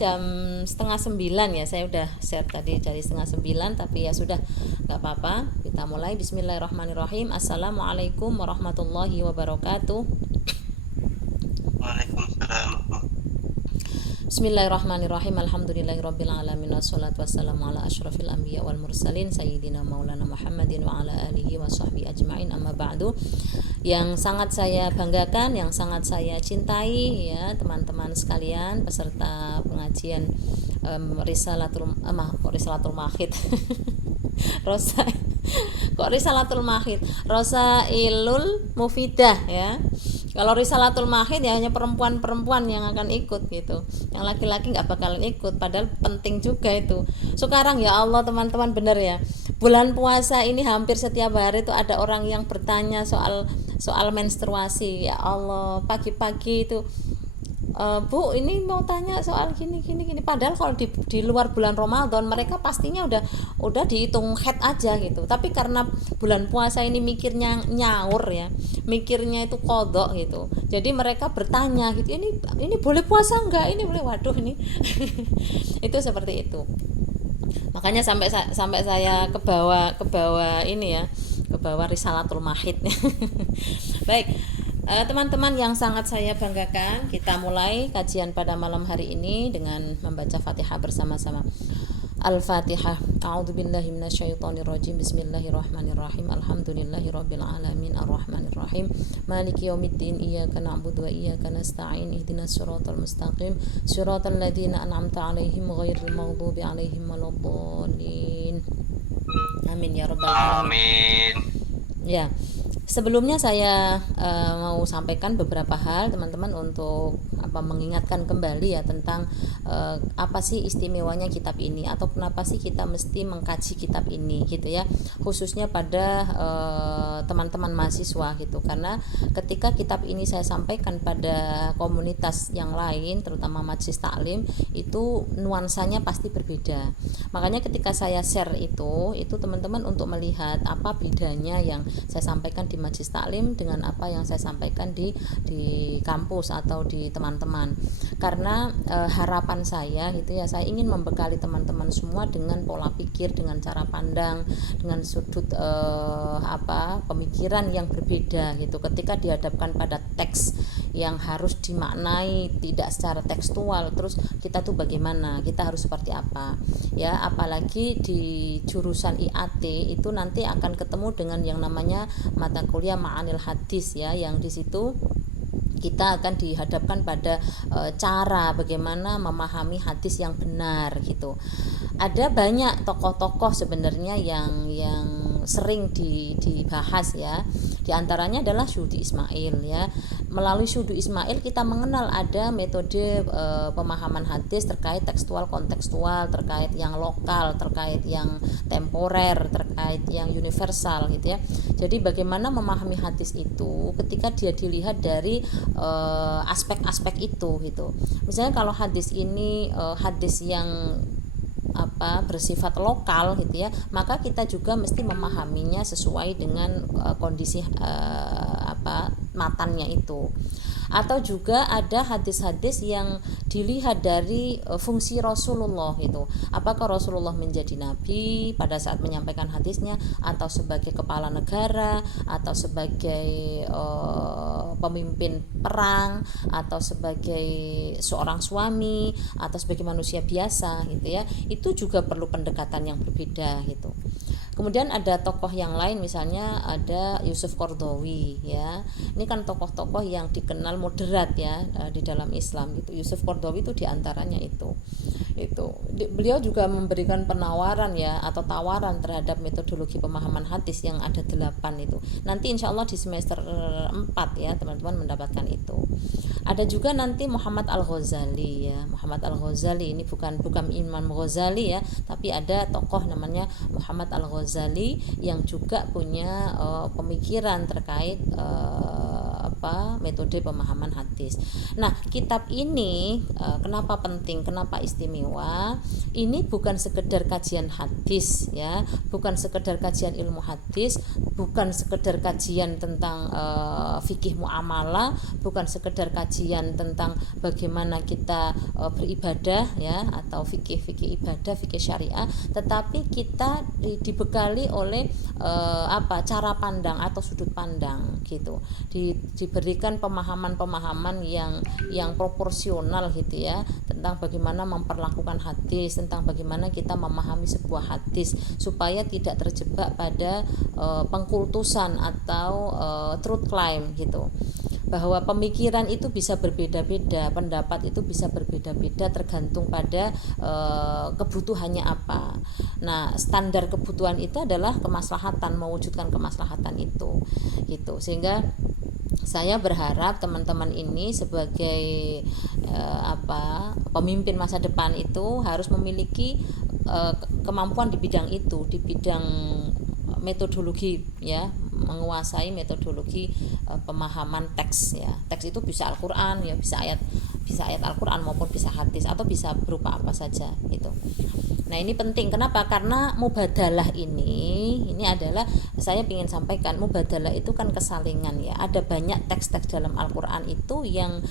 jam setengah 9 ya, saya udah share tadi dari setengah 9, tapi ya sudah, nggak apa-apa, kita mulai. Bismillahirrahmanirrahim. Assalamualaikum warahmatullahi wabarakatuh. Waalaikumsalam. Bismillahirrahmanirrahim. Alhamdulillahirabbil alamin wassalatu wassalamu ala asyrafil anbiya wal mursalin sayyidina maulana Muhammadin wa ala alihi wa sahbihi ajmain, amma ba'du. Yang sangat saya banggakan, yang sangat saya cintai ya teman-teman sekalian peserta pengajian Risalatul Mahid Rosa kok Risalatul Mahid Rosailul Mufidah ya. Kalau Risalatul Mahid ya hanya perempuan-perempuan yang akan ikut gitu, yang laki-laki nggak bakalan ikut, padahal penting juga itu. Sekarang ya Allah teman-teman, bener ya, bulan puasa ini hampir setiap hari itu ada orang yang bertanya soal menstruasi. Ya Allah, pagi-pagi itu Bu, ini mau tanya soal gini. Padahal kalau di luar bulan Ramadan mereka pastinya udah dihitung head aja gitu. Tapi karena bulan puasa ini mikirnya nyaur ya, mikirnya itu kodok gitu. Jadi mereka bertanya gitu, ini boleh puasa enggak? Ini boleh, waduh ini. Itu seperti itu. Makanya sampai saya ke bawah ini ya, ke bawah Risalatul Mahid. Baik. Teman-teman yang sangat saya banggakan, kita mulai kajian pada malam hari ini dengan membaca Fatihah bersama-sama. Al-Fatihah. A'udzubillahi minasyaitonirrajim. Bismillahirrahmanirrahim. Alhamdulillahirabbil alamin arrahmanirrahim. Maliki yaumiddin. Iyyaka na'budu wa iyyaka nasta'in. Ihdinas siratal mustaqim. Siratal ladzina an'amta 'alaihim ghairil maghdubi 'alaihim waladdallin. Amin ya rabbal alamin. Ya. Sebelumnya saya mau sampaikan beberapa hal teman-teman untuk mengingatkan kembali ya tentang apa sih istimewanya kitab ini, atau kenapa sih kita mesti mengkaji kitab ini gitu ya, khususnya pada teman-teman mahasiswa gitu. Karena ketika kitab ini saya sampaikan pada komunitas yang lain, terutama majelis taklim, itu nuansanya pasti berbeda. Makanya ketika saya share itu teman-teman untuk melihat apa bedanya yang saya sampaikan di majelis taklim dengan apa yang saya sampaikan di kampus atau di teman-teman. Karena harapan saya gitu ya, saya ingin membekali teman-teman semua dengan pola pikir, dengan cara pandang, dengan sudut pemikiran yang berbeda gitu. Ketika dihadapkan pada teks yang harus dimaknai tidak secara tekstual, terus kita tuh bagaimana, kita harus seperti apa ya. Apalagi di jurusan IAT itu nanti akan ketemu dengan yang namanya mata kuliah Ma'anil Hadis ya, yang di situ kita akan dihadapkan pada cara bagaimana memahami hadis yang benar gitu. Ada banyak tokoh-tokoh sebenarnya yang sering dibahas ya. Di antaranya adalah Syuuti Ismail ya. Melalui Syuuti Ismail kita mengenal ada metode pemahaman hadis terkait tekstual, kontekstual, terkait yang lokal, terkait yang temporer, terkait yang universal gitu ya. Jadi bagaimana memahami hadis itu ketika dia dilihat dari aspek-aspek itu gitu. Misalnya kalau hadis ini hadis yang bersifat lokal gitu ya, maka kita juga mesti memahaminya sesuai dengan kondisi matannya itu. Atau juga ada hadis-hadis yang dilihat dari fungsi Rasulullah itu. Apakah Rasulullah menjadi nabi pada saat menyampaikan hadisnya, atau sebagai kepala negara, atau sebagai pemimpin perang, atau sebagai seorang suami, atau sebagai manusia biasa gitu ya. Itu juga perlu pendekatan yang berbeda gitu. Kemudian ada tokoh yang lain, misalnya ada Yusuf Qaradawi ya. Ini kan tokoh-tokoh yang dikenal moderat ya di dalam Islam gitu. Yusuf Qaradawi itu diantaranya itu. Beliau juga memberikan penawaran ya, atau tawaran terhadap metodologi pemahaman hadis yang ada 8 itu. Nanti insya Allah di semester 4 ya teman-teman mendapatkan itu. Ada juga nanti Muhammad Al-Ghazali ya. Muhammad Al-Ghazali ini bukan Imam Ghazali ya, tapi ada tokoh namanya Muhammad Al-Ghazali yang juga punya pemikiran terkait metode pemahaman hadis. Nah, kitab ini kenapa penting, kenapa istimewa? Ini bukan sekedar kajian hadis ya, bukan sekedar kajian ilmu hadis, bukan sekedar kajian tentang fikih muamalah, bukan sekedar kajian tentang bagaimana kita beribadah ya, atau fikih ibadah, fikih syariah, tetapi kita dibekali oleh cara pandang atau sudut pandang gitu. Diberikan pemahaman-pemahaman yang proporsional gitu ya, tentang bagaimana memperlakukan hadis, tentang bagaimana kita memahami sebuah hadis supaya tidak terjebak pada pengkultusan atau truth claim gitu. Bahwa pemikiran itu bisa berbeda-beda, pendapat itu bisa berbeda-beda tergantung pada kebutuhannya apa. Nah, standar kebutuhan itu adalah kemaslahatan, mewujudkan kemaslahatan itu gitu. Sehingga saya berharap teman-teman ini sebagai pemimpin masa depan itu harus memiliki kemampuan di bidang itu, di bidang metodologi ya, menguasai metodologi pemahaman teks ya. Teks itu bisa Al-Qur'an ya, bisa ayat Al-Qur'an maupun bisa hadis atau bisa berupa apa saja gitu. Nah, ini penting. Kenapa? Karena mubadalah ini adalah, saya ingin sampaikan, mubadalah itu kan kesalingan ya. Ada banyak teks-teks dalam Al-Qur'an itu yang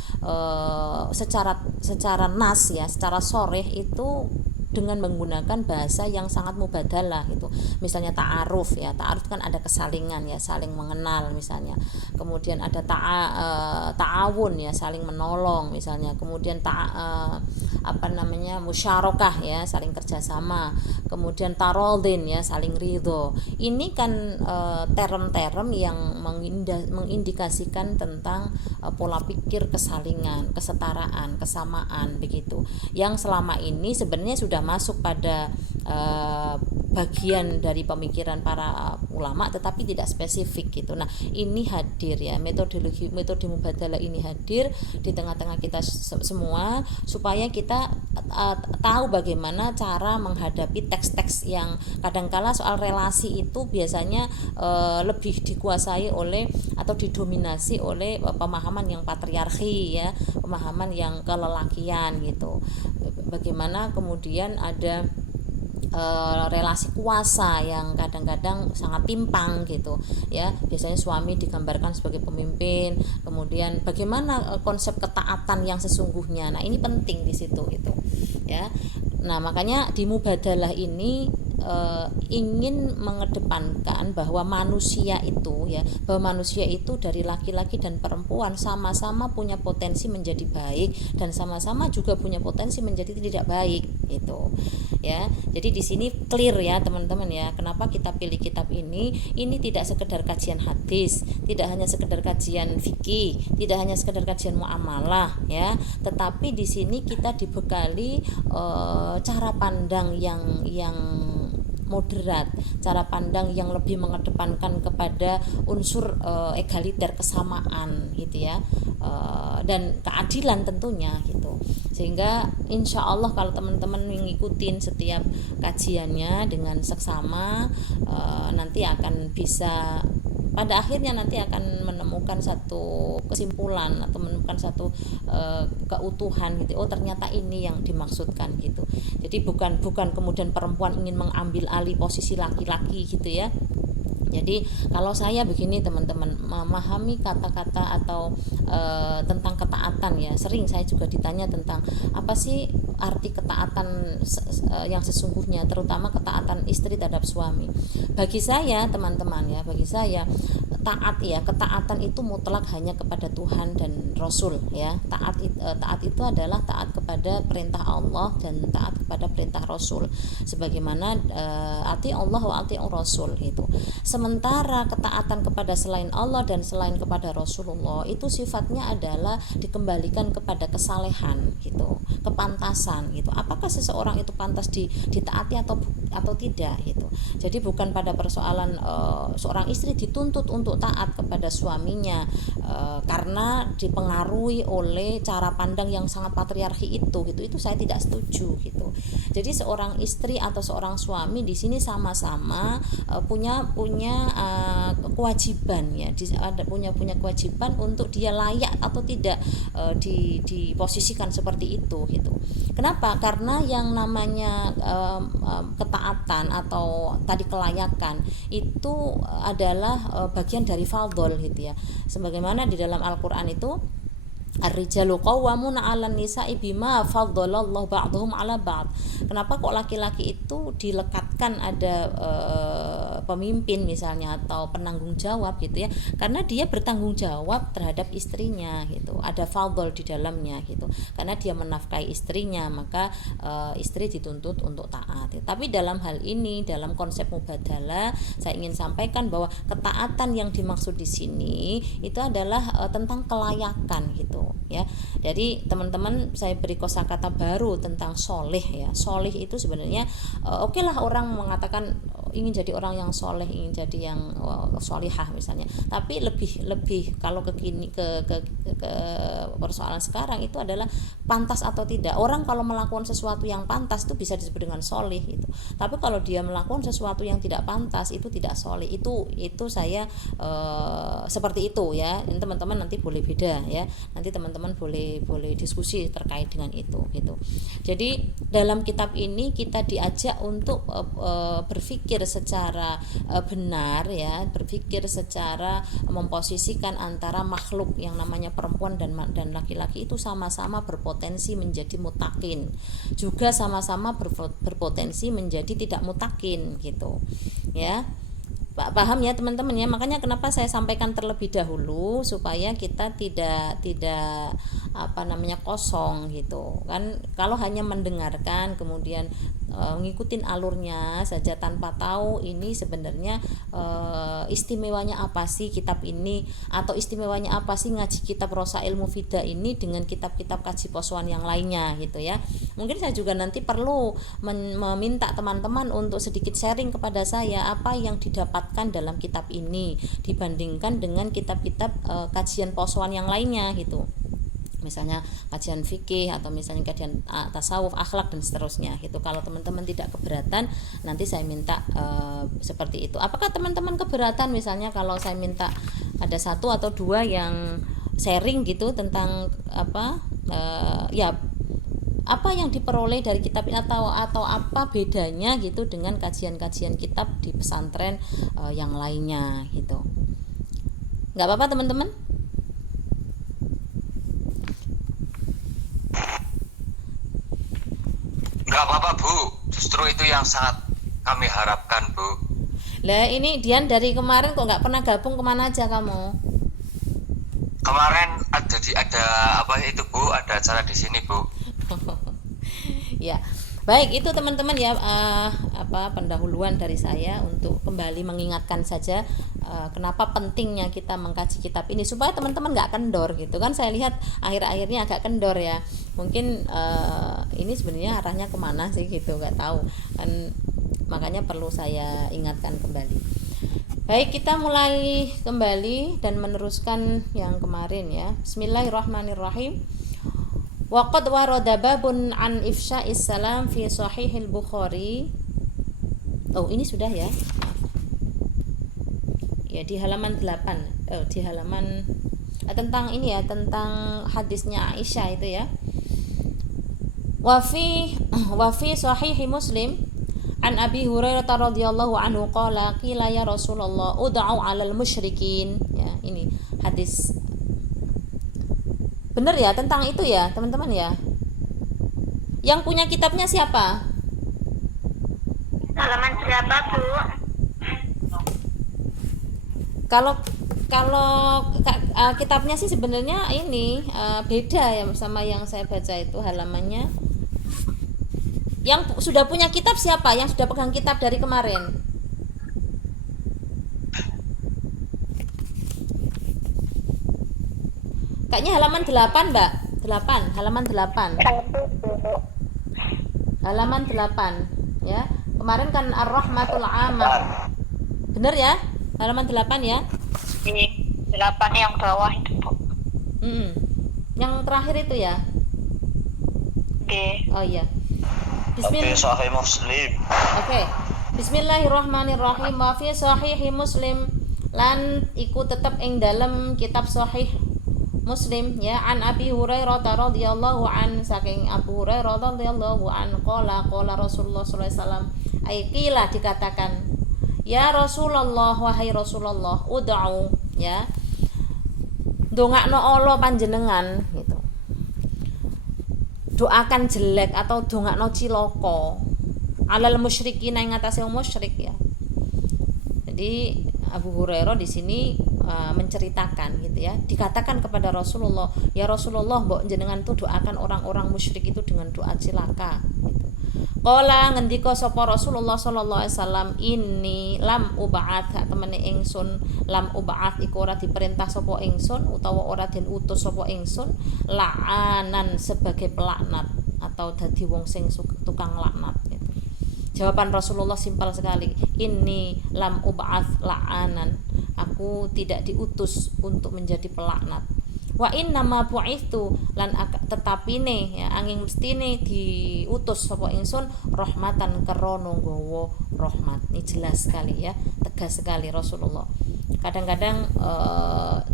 secara nas ya, secara sharih itu dengan menggunakan bahasa yang sangat mubadalah gitu. Misalnya ta'aruf ya, ta'aruf kan ada kesalingan ya, saling mengenal misalnya. Kemudian ada ta'awun ya, saling menolong misalnya. Kemudian musyarakah ya, saling kerjasama. Kemudian tarodin ya, saling ridho. Ini kan term-term yang mengindikasikan tentang pola pikir kesalingan, kesetaraan, kesamaan begitu. Yang selama ini sebenarnya sudah masuk pada bagian dari pemikiran para ulama tetapi tidak spesifik gitu. Nah, ini hadir ya, metode mubadalah ini hadir di tengah-tengah kita semua supaya kita tahu bagaimana cara menghadapi teks-teks yang kadangkala soal relasi itu biasanya lebih dikuasai oleh atau didominasi oleh pemahaman yang patriarki ya, pemahaman yang kelelakian gitu. Bagaimana kemudian ada relasi kuasa yang kadang-kadang sangat timpang gitu ya. Biasanya suami digambarkan sebagai pemimpin, kemudian bagaimana konsep ketaatan yang sesungguhnya. Nah, ini penting di situ gitu ya. Nah, makanya di mubadalah ini ingin mengedepankan bahwa manusia itu dari laki-laki dan perempuan sama-sama punya potensi menjadi baik dan sama-sama juga punya potensi menjadi tidak baik gitu ya. Jadi di sini clear ya teman-teman ya, kenapa kita pilih kitab ini tidak sekedar kajian hadis, tidak hanya sekedar kajian fikih, tidak hanya sekedar kajian muamalah ya, tetapi di sini kita dibekali cara pandang yang moderat, cara pandang yang lebih mengedepankan kepada unsur egaliter, kesamaan gitu ya, dan keadilan tentunya gitu. Sehingga insya Allah kalau teman-teman mengikuti setiap kajiannya dengan seksama, nanti akan bisa, pada akhirnya nanti akan menemukan satu kesimpulan atau menemukan satu keutuhan gitu. Oh, ternyata ini yang dimaksudkan gitu. Jadi bukan kemudian perempuan ingin mengambil alih posisi laki-laki gitu ya. Jadi kalau saya begini teman-teman, memahami kata-kata atau tentang ketaatan ya, sering saya juga ditanya tentang apa sih arti ketaatan yang sesungguhnya, terutama ketaatan istri terhadap suami. Bagi saya teman-teman ya, bagi saya ketaatan itu mutlak hanya kepada Tuhan dan Rasul ya. Taat itu adalah taat kepada perintah Allah dan taat kepada perintah Rasul, sebagaimana ati Allah wa ati Rasul gitu. Sementara ketaatan kepada selain Allah dan selain kepada Rasulullah itu sifatnya adalah dikembalikan kepada kesalehan gitu, kepantasan batasan gitu. Apakah seseorang itu pantas ditaati atau tidak gitu. Jadi bukan pada persoalan seorang istri dituntut untuk taat kepada suaminya karena dipengaruhi oleh cara pandang yang sangat patriarki itu gitu. Itu saya tidak setuju gitu. Jadi seorang istri atau seorang suami di sini sama-sama punya kewajiban ya, punya kewajiban untuk dia layak atau tidak diposisikan seperti itu gitu. Kenapa? Karena yang namanya ketaatan atau tadi kelayakan itu adalah bagian dari fardhol gitu ya. Sebagaimana di dalam Al-Qur'an itu Ar-rijalu qawwamuna 'alan nisa'i bima faddalallahu ba'dhum 'ala ba'd. Kenapa kok laki-laki itu dilekatkan ada pemimpin misalnya atau penanggung jawab gitu ya? Karena dia bertanggung jawab terhadap istrinya gitu. Ada fadl di dalamnya gitu. Karena dia menafkahi istrinya, maka istri dituntut untuk taat. Tapi dalam hal ini, dalam konsep mubadalah, saya ingin sampaikan bahwa ketaatan yang dimaksud di sini itu adalah tentang kelayakan gitu ya. Jadi teman-teman, saya beri kosakata baru tentang soleh ya. Soleh itu sebenarnya oke lah orang mengatakan ingin jadi orang yang soleh, ingin jadi yang solihah misalnya. Tapi lebih kalau ke persoalan sekarang itu adalah pantas atau tidak. Orang kalau melakukan sesuatu yang pantas itu bisa disebut dengan soleh gitu. Tapi kalau dia melakukan sesuatu yang tidak pantas itu tidak soleh. Itu saya seperti itu ya. Ini teman-teman nanti boleh beda ya. Nanti teman-teman boleh diskusi terkait dengan itu gitu. Jadi dalam kitab ini kita diajak untuk berpikir secara benar ya, berpikir secara memposisikan antara makhluk yang namanya perempuan dan laki-laki itu sama-sama berpotensi menjadi mutakin, juga sama-sama berpotensi menjadi tidak mutakin gitu ya. Paham ya teman-teman ya. Makanya kenapa saya sampaikan terlebih dahulu supaya kita tidak kosong gitu kan. Kalau hanya mendengarkan kemudian ngikutin alurnya saja tanpa tahu ini sebenarnya istimewanya apa sih kitab ini, atau istimewanya apa sih ngaji kitab Rosail Mufidah ini dengan kitab-kitab kaji poswan yang lainnya gitu ya. Mungkin saya juga nanti perlu meminta teman-teman untuk sedikit sharing kepada saya apa yang didapat dalam kitab ini dibandingkan dengan kitab-kitab kajian poswan yang lainnya gitu. Misalnya kajian fikih atau misalnya kajian tasawuf, akhlak dan seterusnya gitu. Kalau teman-teman tidak keberatan, nanti saya minta seperti itu. Apakah teman-teman keberatan misalnya kalau saya minta ada satu atau dua yang sharing gitu tentang apa yang diperoleh dari kitab ini atau apa bedanya gitu dengan kajian-kajian kitab di pesantren yang lainnya gitu. Nggak apa-apa teman-teman? Nggak apa-apa Bu, justru itu yang sangat kami harapkan Bu. Lah ini Dian dari kemarin kok nggak pernah gabung, kemana aja kamu? Kemarin ada apa itu Bu, ada acara di sini Bu. Ya, baik itu teman-teman ya, pendahuluan dari saya untuk kembali mengingatkan saja kenapa pentingnya kita mengkaji kitab ini supaya teman-teman nggak kendor gitu kan. Saya lihat akhir-akhirnya agak kendor ya. Mungkin ini sebenarnya arahnya kemana sih gitu, nggak tahu kan, makanya perlu saya ingatkan kembali. Baik, kita mulai kembali dan meneruskan yang kemarin ya. Bismillahirrahmanirrahim. Waqad warada babun an ifsya'is salam fi sahihil Bukhari. Oh, ini sudah ya. Ya, di halaman 8. Di halaman tentang ini ya, tentang hadisnya Aisyah itu ya. Wa fi sahihi Muslim an Abi Hurairah radhiyallahu anhu qala qila ya Rasulullah ud'u 'alal musyrikin. Ya, ini hadis bener ya tentang itu ya teman-teman ya. Yang punya kitabnya siapa? Halaman berapa Bu? Kalau kitabnya sih sebenarnya ini beda ya sama yang saya baca itu halamannya. Yang sudah punya kitab siapa? Yang sudah pegang kitab dari kemarin? Kayaknya halaman 8, Mbak. 8, halaman 8. Satu Bu. halaman 8 ya. Kemarin kan ar-rahmatul amah. Bener ya? Halaman 8 ya. Di 8 yang bawah itu, Bu. Yang terakhir itu ya. Oke. Oh iya. Oke, Sahih Muslim. Oke. Bismillahirrahmanirrahim. Wa fi sahih Muslim lan iku tetep ing dalam kitab sahih Muslim ya, an Abi Hurairah radhiyallahu an, saking Abu Hurairah radhiyallahu an qala Rasulullah sallallahu alaihi wasallam, qila dikatakan, ya Rasulullah, wahai Rasulullah, ud'u ya, dongakno Allah panjenengan gitu, doakan jelek atau dongakno cilaka alal musyrikin ing atase wong musyrik ya. Jadi Abu Hurairah di sini menceritakan gitu ya, dikatakan kepada Rasulullah, ya Rasulullah, mbok jenengan tuh doakan orang-orang musyrik itu dengan doa cilaka gitu. Qala ngendika sapa Rasulullah sallallahu alaihi wasallam, ini lam uba'at, temene ingsun, lam uba'at iku ora diperintah sapa ingsun utawa ora den utus sapa ingsun la'anan sebagai pelaknat atau dadi wong sing tukang laknat gitu. Jawaban Rasulullah simpel sekali, ini lam uba'at la'anan, aku tidak diutus untuk menjadi pelaknat. Wa inna ma bu'ithu lan tetapi ne ya, angin mestine diutus sapa ingsun rahmatan krana nggawa rahmat. Ini jelas sekali ya, tegas sekali Rasulullah. Kadang-kadang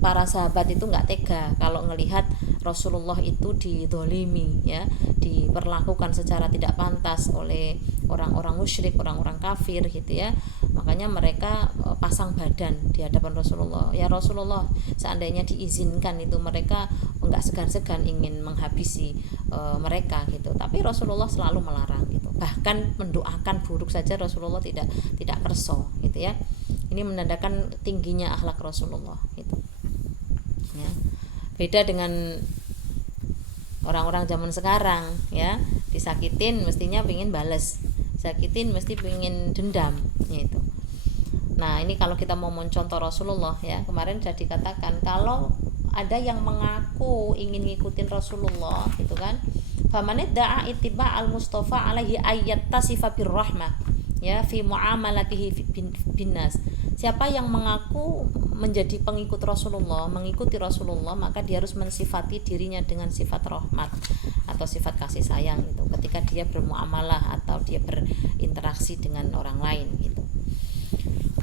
para sahabat itu nggak tega kalau ngelihat Rasulullah itu didolimi ya, diperlakukan secara tidak pantas oleh orang-orang musyrik, orang-orang kafir gitu ya. Makanya mereka pasang badan di hadapan Rasulullah. Ya Rasulullah, seandainya diizinkan itu mereka enggak segan-segan ingin menghabisi mereka gitu. Tapi Rasulullah selalu melarang gitu. Bahkan mendoakan buruk saja Rasulullah tidak kerso gitu ya. Ini menandakan tingginya akhlak Rasulullah gitu. Ya. Beda dengan orang-orang zaman sekarang ya, disakitin mestinya pengen bales, sakitin mesti pengen dendam gitu. Nah ini kalau kita mau mencontoh Rasulullah ya, kemarin sudah dikatakan kalau ada yang mengaku ingin ngikutin Rasulullah gitu kan, famanid da'a ittiba al mustafa alaihi ayat tasifa birrahmah ya fi muamalatihi binnas. Siapa yang mengaku menjadi pengikut Rasulullah, mengikuti Rasulullah, maka dia harus mensifati dirinya dengan sifat rahmat atau sifat kasih sayang itu ketika dia bermuamalah atau dia berinteraksi dengan orang lain gitu.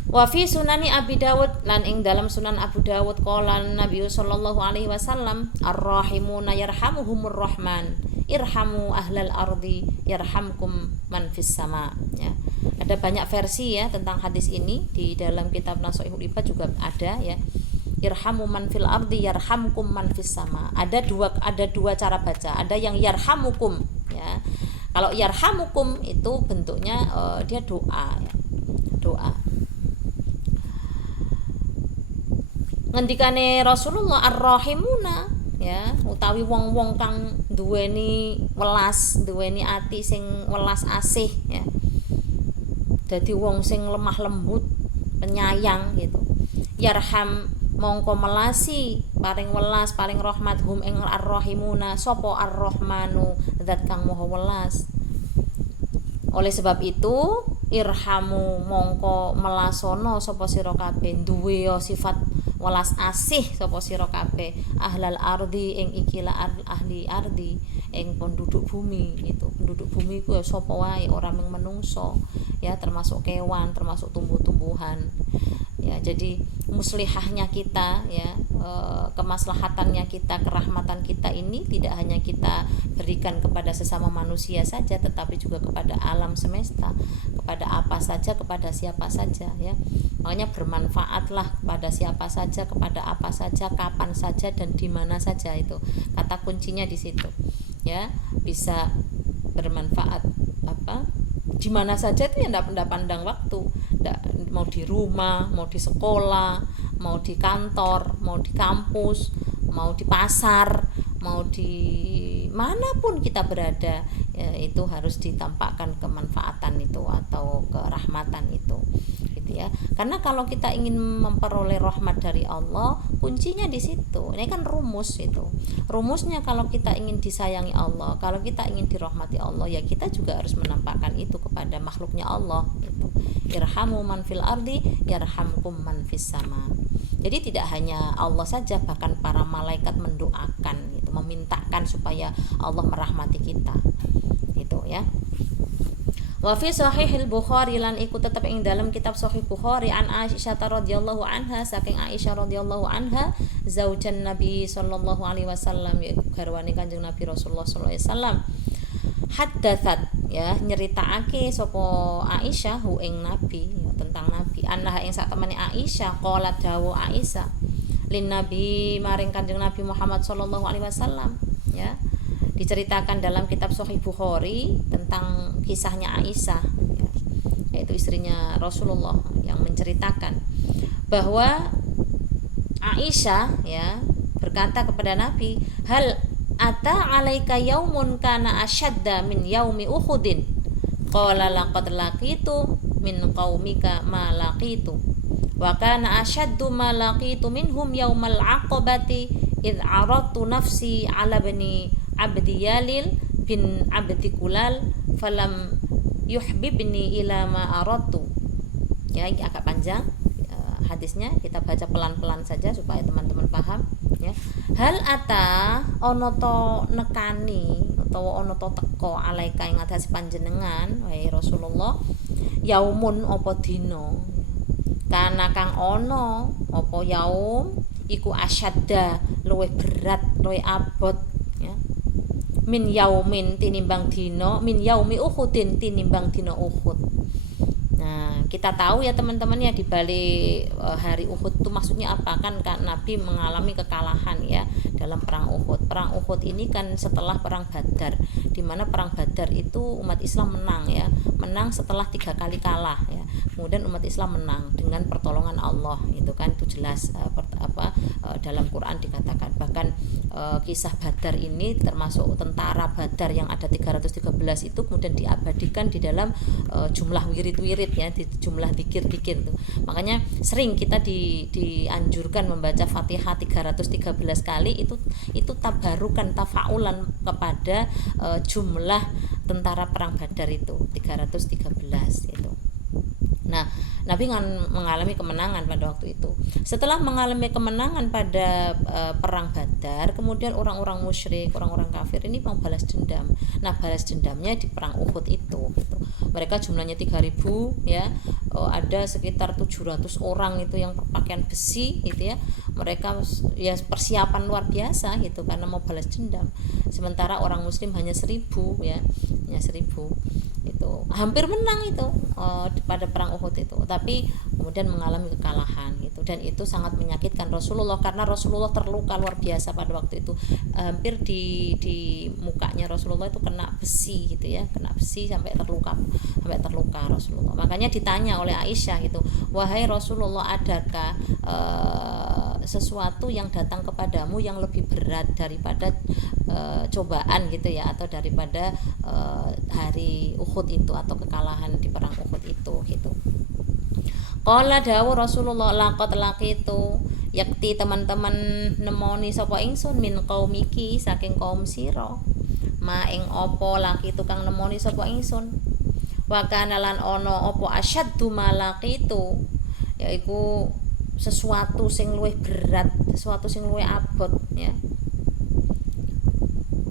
Wa fi sunani Abi Dawud lan ing dalam Sunan Abu Dawud qala Nabi sallallahu alaihi wasallam, ar-rahimuna yarhamuhumur rahman irhamu ahlal ardi yarhamkum man fis sama ya. Ada banyak versi ya tentang hadis ini, di dalam kitab Nashihul Ibad juga ada ya. Irhamu man fil ardi yarhamkum man fis sama. Ada dua cara baca. Ada yang yarhamukum ya. Kalau yarhamukum itu bentuknya dia doa ya. Doa. Ngendikane Rasulullah ar-rahimuna ya, utawi wong-wong kang duweni welas, duweni ati sing welas asih ya. Dadi wong sing lemah lembut, penyayang gitu. Yarham mongko melasi, paring welas, paring rahmat hum ing ar-rahimuna, sapa ar-rahmanu, zat kang maha welas. Oleh sebab itu, irhamu mongko melasono sapa sira kabeh, duwe sifat welas asih sapa sira kabeh, ahlal ardi ing ikilah ahli ardi, ing penduduk bumi itu. Penduduk bumi ku ya sapa wae, ora mung menungso ya, termasuk kewan, termasuk tumbuh-tumbuhan ya. Jadi muslihahnya kita ya, kemaslahatannya kita, kerahmatan kita ini tidak hanya kita berikan kepada sesama manusia saja, tetapi juga kepada alam semesta, kepada apa saja, kepada siapa saja ya. Makanya bermanfaatlah kepada siapa saja, kepada apa saja, kapan saja, dan di mana saja. Itu kata kuncinya di situ ya. Bisa bermanfaat apa di mana saja itu ya, enggak pandang waktu, mau di rumah, mau di sekolah, mau di kantor, mau di kampus, mau di pasar, mau di manapun kita berada ya, itu harus ditampakkan kemanfaatan itu atau kerahmatan itu gitu ya. Karena kalau kita ingin memperoleh rahmat dari Allah, kuncinya di situ. Ini kan rumus itu. Rumusnya kalau kita ingin disayangi Allah, kalau kita ingin dirahmati Allah, ya kita juga harus menampakkan itu kepada makhluknya Allah gitu. Irhamu man fil ardi yarhamkum man fis sama. Jadi tidak hanya Allah saja, bahkan para malaikat mendoakan gitu, memintakan supaya Allah merahmati kita. Gitu ya. Wa fi sahihil Bukhari lan iku tetep ing dalam kitab Sahih Bukhari an Aisyah radhiyallahu anha, saking Aisyah radhiyallahu anha, zaujan Nabi sallallahu alaihi wasallam, yaitu garwane Kanjeng Nabi Rasulullah sallallahu alaihi wasallam. Haddatsat ya, nyeritakake sapa Aisyah hu ing Nabi ya, tentang Nabi. Anha ing sak temene Aisyah qalat dawu Aisyah lin Nabi maring Kanjeng Nabi Muhammad sallallahu alaihi wasallam ya. Diceritakan dalam kitab Sahih Bukhari tentang kisahnya Aisyah ya, yaitu istrinya Rasulullah, yang menceritakan bahwa Aisyah ya berkata kepada Nabi, hal ata alaika yaumun kana asyadda min yaumi Uhudin, qala laqad laqitu min qaumika ma laqitu wa kana asyaddu ma laqitu minhum yaumal aqabati id aradtu nafsi ala bani Abdi Yalil bin Abdi Kulal falam yuhbibni ila ma aradtu. Ya, ini agak panjang hadisnya, kita baca pelan-pelan saja supaya teman-teman paham ya. Hal ata ono to nekani utawa ono to teko alaika ing atas panjenengan wahai Rasulullah, yaumun apa dina, kana kang ono apa yaum iku asyadda luwih berat, luwih abot ya, min yaumin tinimbang dina, min yaumi Uhudin tinimbang dina Uhud. Nah, kita tahu ya teman-teman ya, di balik hari Uhud itu maksudnya apa kan Nabi mengalami kekalahan ya dalam perang Uhud. Perang Uhud ini kan setelah perang Badar, di mana perang Badar itu umat Islam menang ya, menang setelah 3 kali kalah ya. Kemudian umat Islam menang dengan pertolongan Allah, itu kan itu jelas dalam Quran dikatakan. Bahkan kisah Badar ini termasuk tentara Badar yang ada 313 itu kemudian diabadikan di dalam jumlah wirid-wirid ya, di jumlah dikir-dikir tuh. Makanya sering kita dianjurkan membaca Fatihah 313 kali, itu tabarukan, tafaulan kepada jumlah tentara perang Badar itu 313 itu. Nah, Nabi mengalami kemenangan pada waktu itu. Setelah mengalami kemenangan pada perang Badar, kemudian orang-orang musyrik, orang-orang kafir ini mau balas dendam. Nah, balas dendamnya di perang Uhud itu gitu. Mereka jumlahnya 3.000 ya. Ada sekitar 700 orang itu yang berpakaian besi gitu ya. Mereka ya persiapan luar biasa gitu karena mau balas dendam. Sementara orang muslim hanya 1.000 ya. Hanya 1.000. Itu hampir menang itu pada perang Uhud itu, tapi kemudian mengalami kekalahan gitu, dan itu sangat menyakitkan Rasulullah karena Rasulullah terluka luar biasa pada waktu itu. Hampir di mukanya Rasulullah itu kena besi gitu ya, kena besi sampai terluka Rasulullah. Makanya ditanya oleh Aisyah gitu, wahai Rasulullah, adakah sesuatu yang datang kepadamu yang lebih berat daripada cobaan gitu ya, atau daripada hari Uhud itu atau kekalahan di perang Uhud itu gitu. Qala dawu Rasulullah, laqad laqitu, yakti teman-teman nemoni sapa ingsun min qaumiki saking kaum sira, ma ing apa laki tukang nemoni sapa ingsun, wa kana lan ana apa asyaddu ma laqitu, yaiku sesuatu sing luwih berat, sesuatu sing luwih abot ya.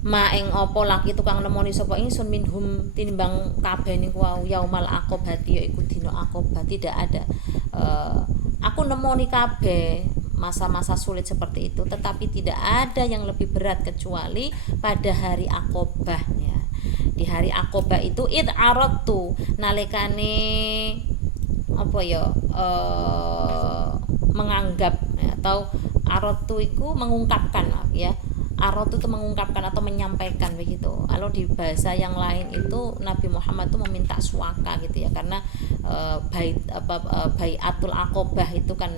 Ma ing apa laki tukang nemoni sapa ingsun minhum tinimbang kabeh niku wau yaumal aqabati, yaiku dina Aqabah. Tidak ada aku nemoni kabeh masa-masa sulit seperti itu, tetapi tidak ada yang lebih berat kecuali pada hari Aqabah ya. Di hari Aqabah itu id aradtu, nalikane apa ya menganggap ya, atau aradtu iku mengungkapkan ya. Arad itu mengungkapkan atau menyampaikan begitu. Kalau di bahasa yang lain itu Nabi Muhammad itu meminta suaka gitu ya, karena baiatul Aqabah itu kan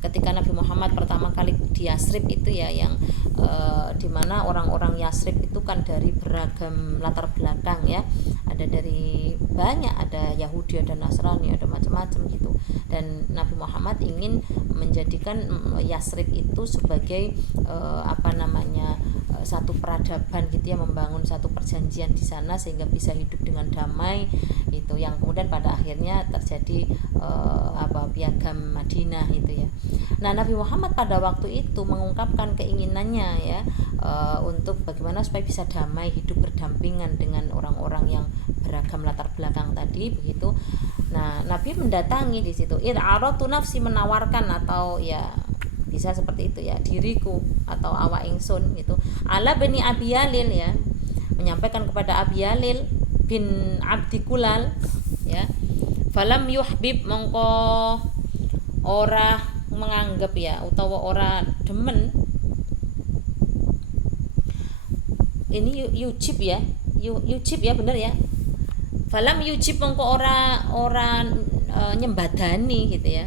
ketika Nabi Muhammad pertama kali di Yasrib itu ya, yang dimana orang-orang Yasrib itu kan dari beragam latar belakang ya, ada dari banyak, ada Yahudi, ada Nasrani, ada macam-macam gitu. Dan Nabi Muhammad ingin menjadikan Yasrib itu sebagai satu peradaban gitu ya, membangun satu perjanjian di sana sehingga bisa hidup dengan damai, itu yang kemudian pada akhirnya terjadi piagam Madinah itu ya. Nah, Nabi Muhammad pada waktu itu mengungkapkan keinginannya ya, untuk bagaimana supaya bisa damai, hidup berdampingan dengan orang-orang yang beragam latar belakang tadi begitu. Nah, Nabi mendatangi di situ. Ir'aratu nafsi, menawarkan atau ya bisa seperti itu ya, diriku atau awak ingsun gitu. Ala bani Abi Yalil ya, menyampaikan kepada Abi Yalil bin Abdi Kulal ya. Falam yuhbib, mongko ora menganggap ya, utawa ora demen. Ini yujib ya, yujib ya, bener ya. Falam yujib, mongko ora nyembadani gitu ya,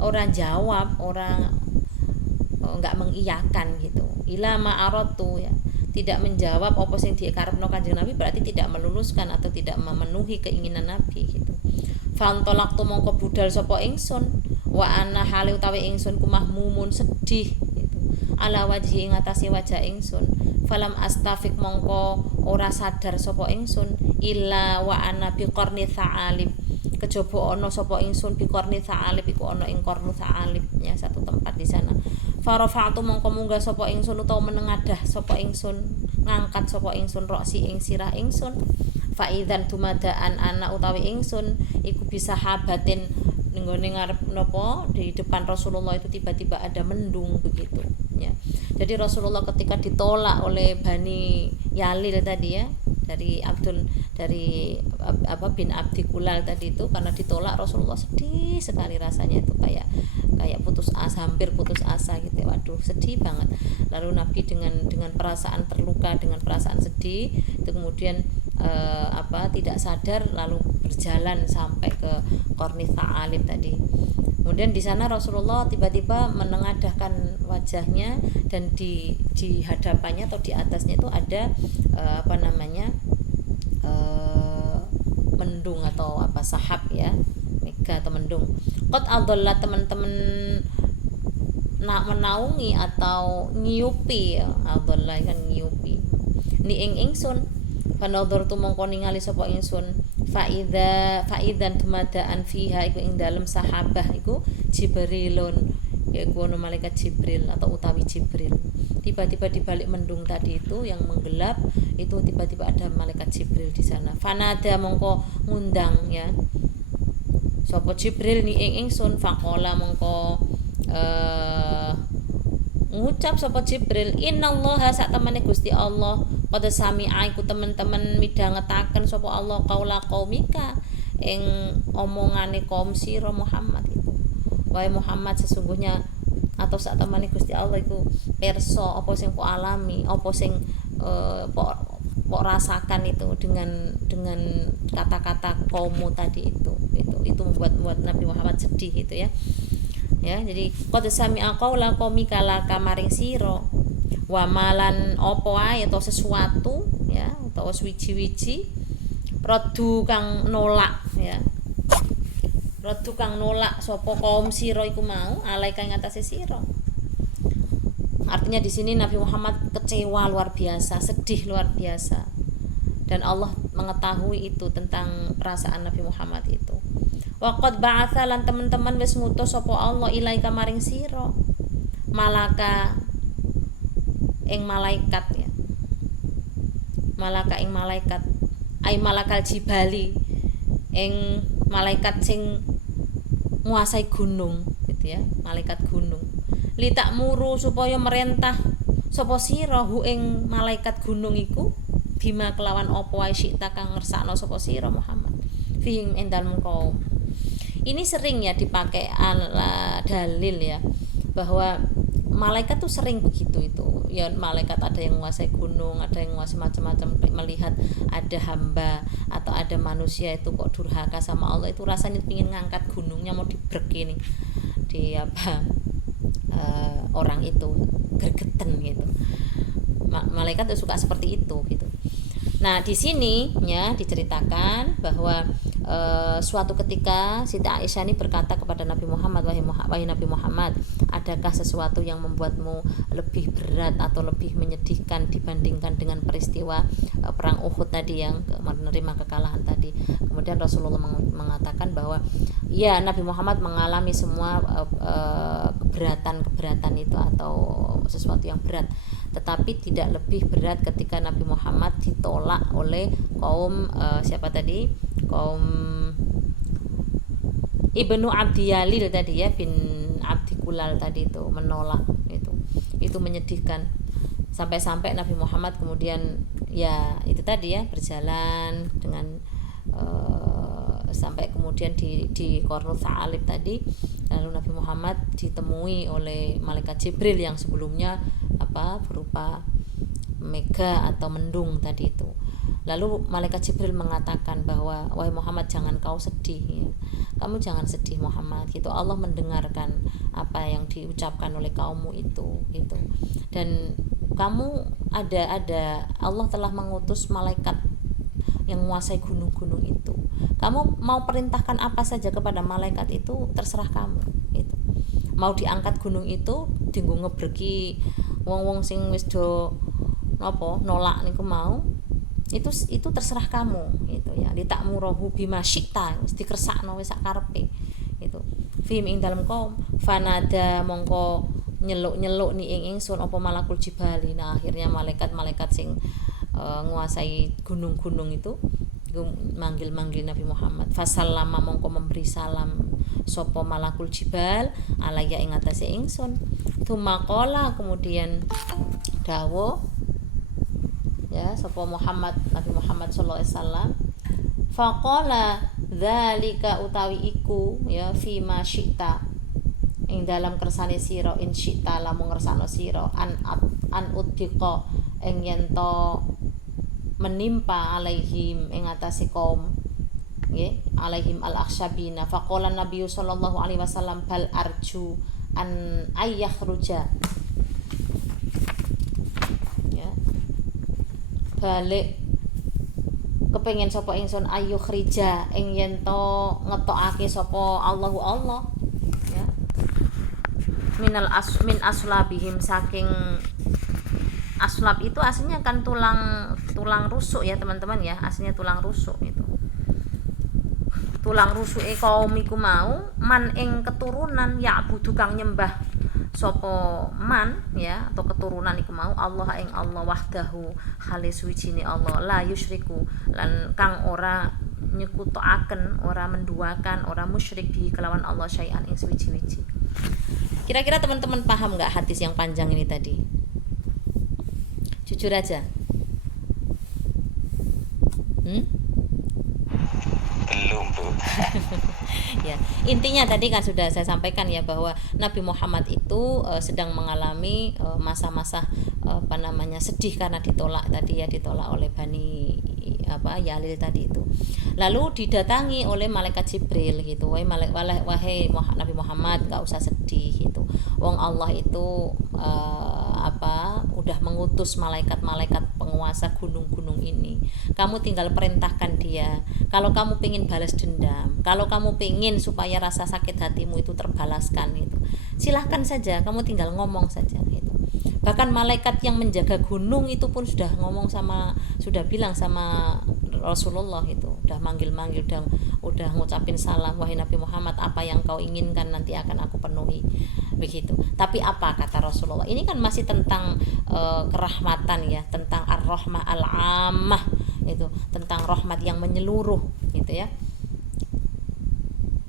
orang jawab, orang enggak mengiyakan gitu. Ila ma'aratu ya, tidak menjawab apa sing dikarepno Kanjeng Nabi, berarti tidak meluluskan atau tidak memenuhi keinginan Nabi gitu. Fantolaktu, mongko budal sapa ingsun, wa ana hale utawi ingsun ku mahmumun, sedih gitu. Ala wajhi, ing atase wajah ingsun. Falam astafik, mongko ora sadar sapa ingsun, illa wa ana biqarni tha'alib, kejaba ana sapa ingsun biqarni tha'alib, iku ana ing qarnu tha'alib ya, satu tempat di sana. Farafa'tu, mongko munggah sapa ingsun utawa menengadah sapa ingsun, ngangkat sapa ingsun roksi ing sirah ingsun. Faidzan dumadaan ana utawi ingsun iku bisa habatin nggone ngarep napa, di depan Rasulullah itu tiba-tiba ada mendung begitu ya. Jadi Rasulullah ketika ditolak oleh Bani Yalil tadi ya, dari bin Abdi Kulal tadi itu, karena ditolak Rasulullah sedih sekali rasanya itu, kayak putus asa, hampir putus asa gitu ya. Waduh, sedih banget. Lalu Nabi dengan perasaan terluka, dengan perasaan sedih itu kemudian tidak sadar lalu berjalan sampai ke Qarni Tha'alib tadi. Kemudian di sana Rasulullah tiba-tiba menengadahkan wajahnya, dan di hadapannya atau di atasnya itu ada mendung atau sahab ya, mega atau mendung. Qad adalla, teman-teman menaungi atau ngiupi ya, adalla kan ngiupi, ni ingsun. Fanadhartu, mongko ningali sapa ingsun, faidzan dumadaan fiha iku ing dalem sahabah iku Jibrilun, yaiku ana malaikat Jibril atau utawi Jibril. Tiba-tiba di balik mendung tadi itu yang menggelap itu tiba-tiba ada malaikat Jibril di sana. Fanada, mongko ngundang ya sapa Jibril ni ing ingsun. Faqala, mongko ngucap sapa Jibril, innallaha, sak temene Gusti Allah, qad sami'a, iku teman-teman midhangetaken sapa Allah qaula qaumika, ing omongane kaum sira Muhammad itu. Wahai Muhammad, sesungguhnya atau sak temene Gusti Allah iku pirsa apa sing kok alami, apa sing kok rasakan itu dengan kata-kata kaummu tadi itu membuat Nabi Muhammad sedih gitu ya. Ya, jadi qad sami'a qaula qaumika laka maring sira, wa malan apa wae atau sesuatu ya, utawa suwiji-wiji radu kang nolak ya, radu kang nolak sapa kaum sira iku mau alaika ing atase sira. Artinya di sini Nabi Muhammad kecewa luar biasa, sedih luar biasa, dan Allah mengetahui itu tentang perasaan Nabi Muhammad itu. Waqad ba'atsa, lan teman-teman wis ngutus sapa Allah ilaika maring sira malaka ing malaikat ya, malaka ing malaikat, ai malakal jibali, ing malaikat sing nguasai gunung gitu ya, malaikat gunung. Li takmuru, supaya merintah sapa sira hu ing malaikat gunung iku, bima kelawan apa wae sita kang ngersakno sapa sira Muhammad fihim ing dalem kaum. Ini sering ya dipakai ala dalil ya, bahwa malaikat tuh sering begitu itu ya. Malaikat ada yang menguasai gunung, ada yang menguasai macam-macam. Melihat ada hamba atau ada manusia itu kok durhaka sama Allah, itu rasanya ingin ngangkat gunungnya, mau dibrek ini di orang itu gergeten gitu. Malaikat tuh suka seperti itu gitu. Nah, di sini ya diceritakan bahwa suatu ketika Siti Aisyah ini berkata kepada Nabi Muhammad, wahai Nabi Muhammad, adakah sesuatu yang membuatmu lebih berat atau lebih menyedihkan dibandingkan dengan peristiwa perang Uhud tadi yang menerima kekalahan tadi. Kemudian Rasulullah mengatakan bahwa ya, Nabi Muhammad mengalami semua keberatan itu atau sesuatu yang berat, tetapi tidak lebih berat ketika Nabi Muhammad ditolak oleh kaum siapa tadi, kaum Ibnu Abdiyalil tadi ya, bin Abdikulal tadi itu menolak. Itu menyedihkan, sampai-sampai Nabi Muhammad kemudian ya itu tadi ya berjalan dengan sampai kemudian di Qarnu Tha'alib tadi. Lalu Nabi Muhammad ditemui oleh malaikat Jibril yang sebelumnya berupa mega atau mendung tadi itu. Lalu malaikat Jibril mengatakan bahwa wahai Muhammad, jangan kau sedih ya. Kamu jangan sedih Muhammad gitu. Allah mendengarkan apa yang diucapkan oleh kaummu itu gitu. Dan kamu ada Allah telah mengutus malaikat yang menguasai gunung-gunung itu. Kamu mau perintahkan apa saja kepada malaikat itu terserah kamu gitu. Mau diangkat gunung itu dinggo ngebreki wong-wong sing wis do nolak niku mau, itu terserah kamu gitu ya. Ditakmurohu bima syi'ta, wis dikersakno wis sak karepe itu. Fim ing dalem kaum fanada mongko nyeluk-nyeluk ni ing ingsun apa malakul jibali. Nah, akhirnya malaikat-malaikat sing nguasai gunung-gunung itu manggil-manggil Nabi Muhammad. Fasallama mongko memberi salam sapa malakul jibal alaya ing atase ingsun. Tumaqala kemudian dawuh ya sapa Nabi Muhammad sallallahu alaihi wasallam, faqala dzalika utawi iku ya fi ma syi'ta ing dalam kersane sira in syi'ta lamun ngersakno sira an uddiqa ing yen to menimpa alaihim ing atase kaum nggih alaihim al-akhsyabina. Faqala Nabi sallallahu alaihi wasallam bal arju an ayyakhruja ya, balik kepengin sapa ingsun ayyukhrija ing yen to ngetokake sapa Allahu Allah ya, min aslabihim, saking aslab itu aslinya kan tulang rusuk ya teman-teman ya, aslinya tulang rusuk itu. Tulang rusuke kaum iku mau man ing keturunan ya budu kang nyembah sapa man ya atau keturunan iku mau Allah ing Allah wahdahu hale suwijine Allah la yusyriku lan kang ora nyekutokaken, ora menduakan, ora musyrik bi kelawan Allah syai'an ing suwiji-wiji. Kira-kira teman-teman paham enggak hadis yang panjang ini tadi? Jujur aja. Belum, Bu. Ya, intinya tadi kan sudah saya sampaikan ya bahwa Nabi Muhammad itu sedang mengalami masa-masa sedih karena ditolak oleh Bani Yalil tadi itu. Lalu didatangi oleh malaikat Jibril gitu. Wahai Nabi Muhammad, enggak usah sedih gitu. Wong Allah itu udah mengutus malaikat-malaikat penguasa gunung-gunung ini. Kamu tinggal perintahkan dia. Kalau kamu pengen balas dendam, kalau kamu pengen supaya rasa sakit hatimu itu terbalaskan itu, silahkan saja, kamu tinggal ngomong saja gitu. Bahkan malaikat yang menjaga gunung itu pun sudah bilang sama Rasulullah itu, udah manggil-manggil, udah ngucapin salam, wahai Nabi Muhammad, apa yang kau inginkan nanti akan aku penuhi begitu. Tapi apa kata Rasulullah? Ini kan masih tentang kerahmatan ya, tentang ar-rahmah al-ammah itu, tentang rahmat yang menyeluruh gitu ya.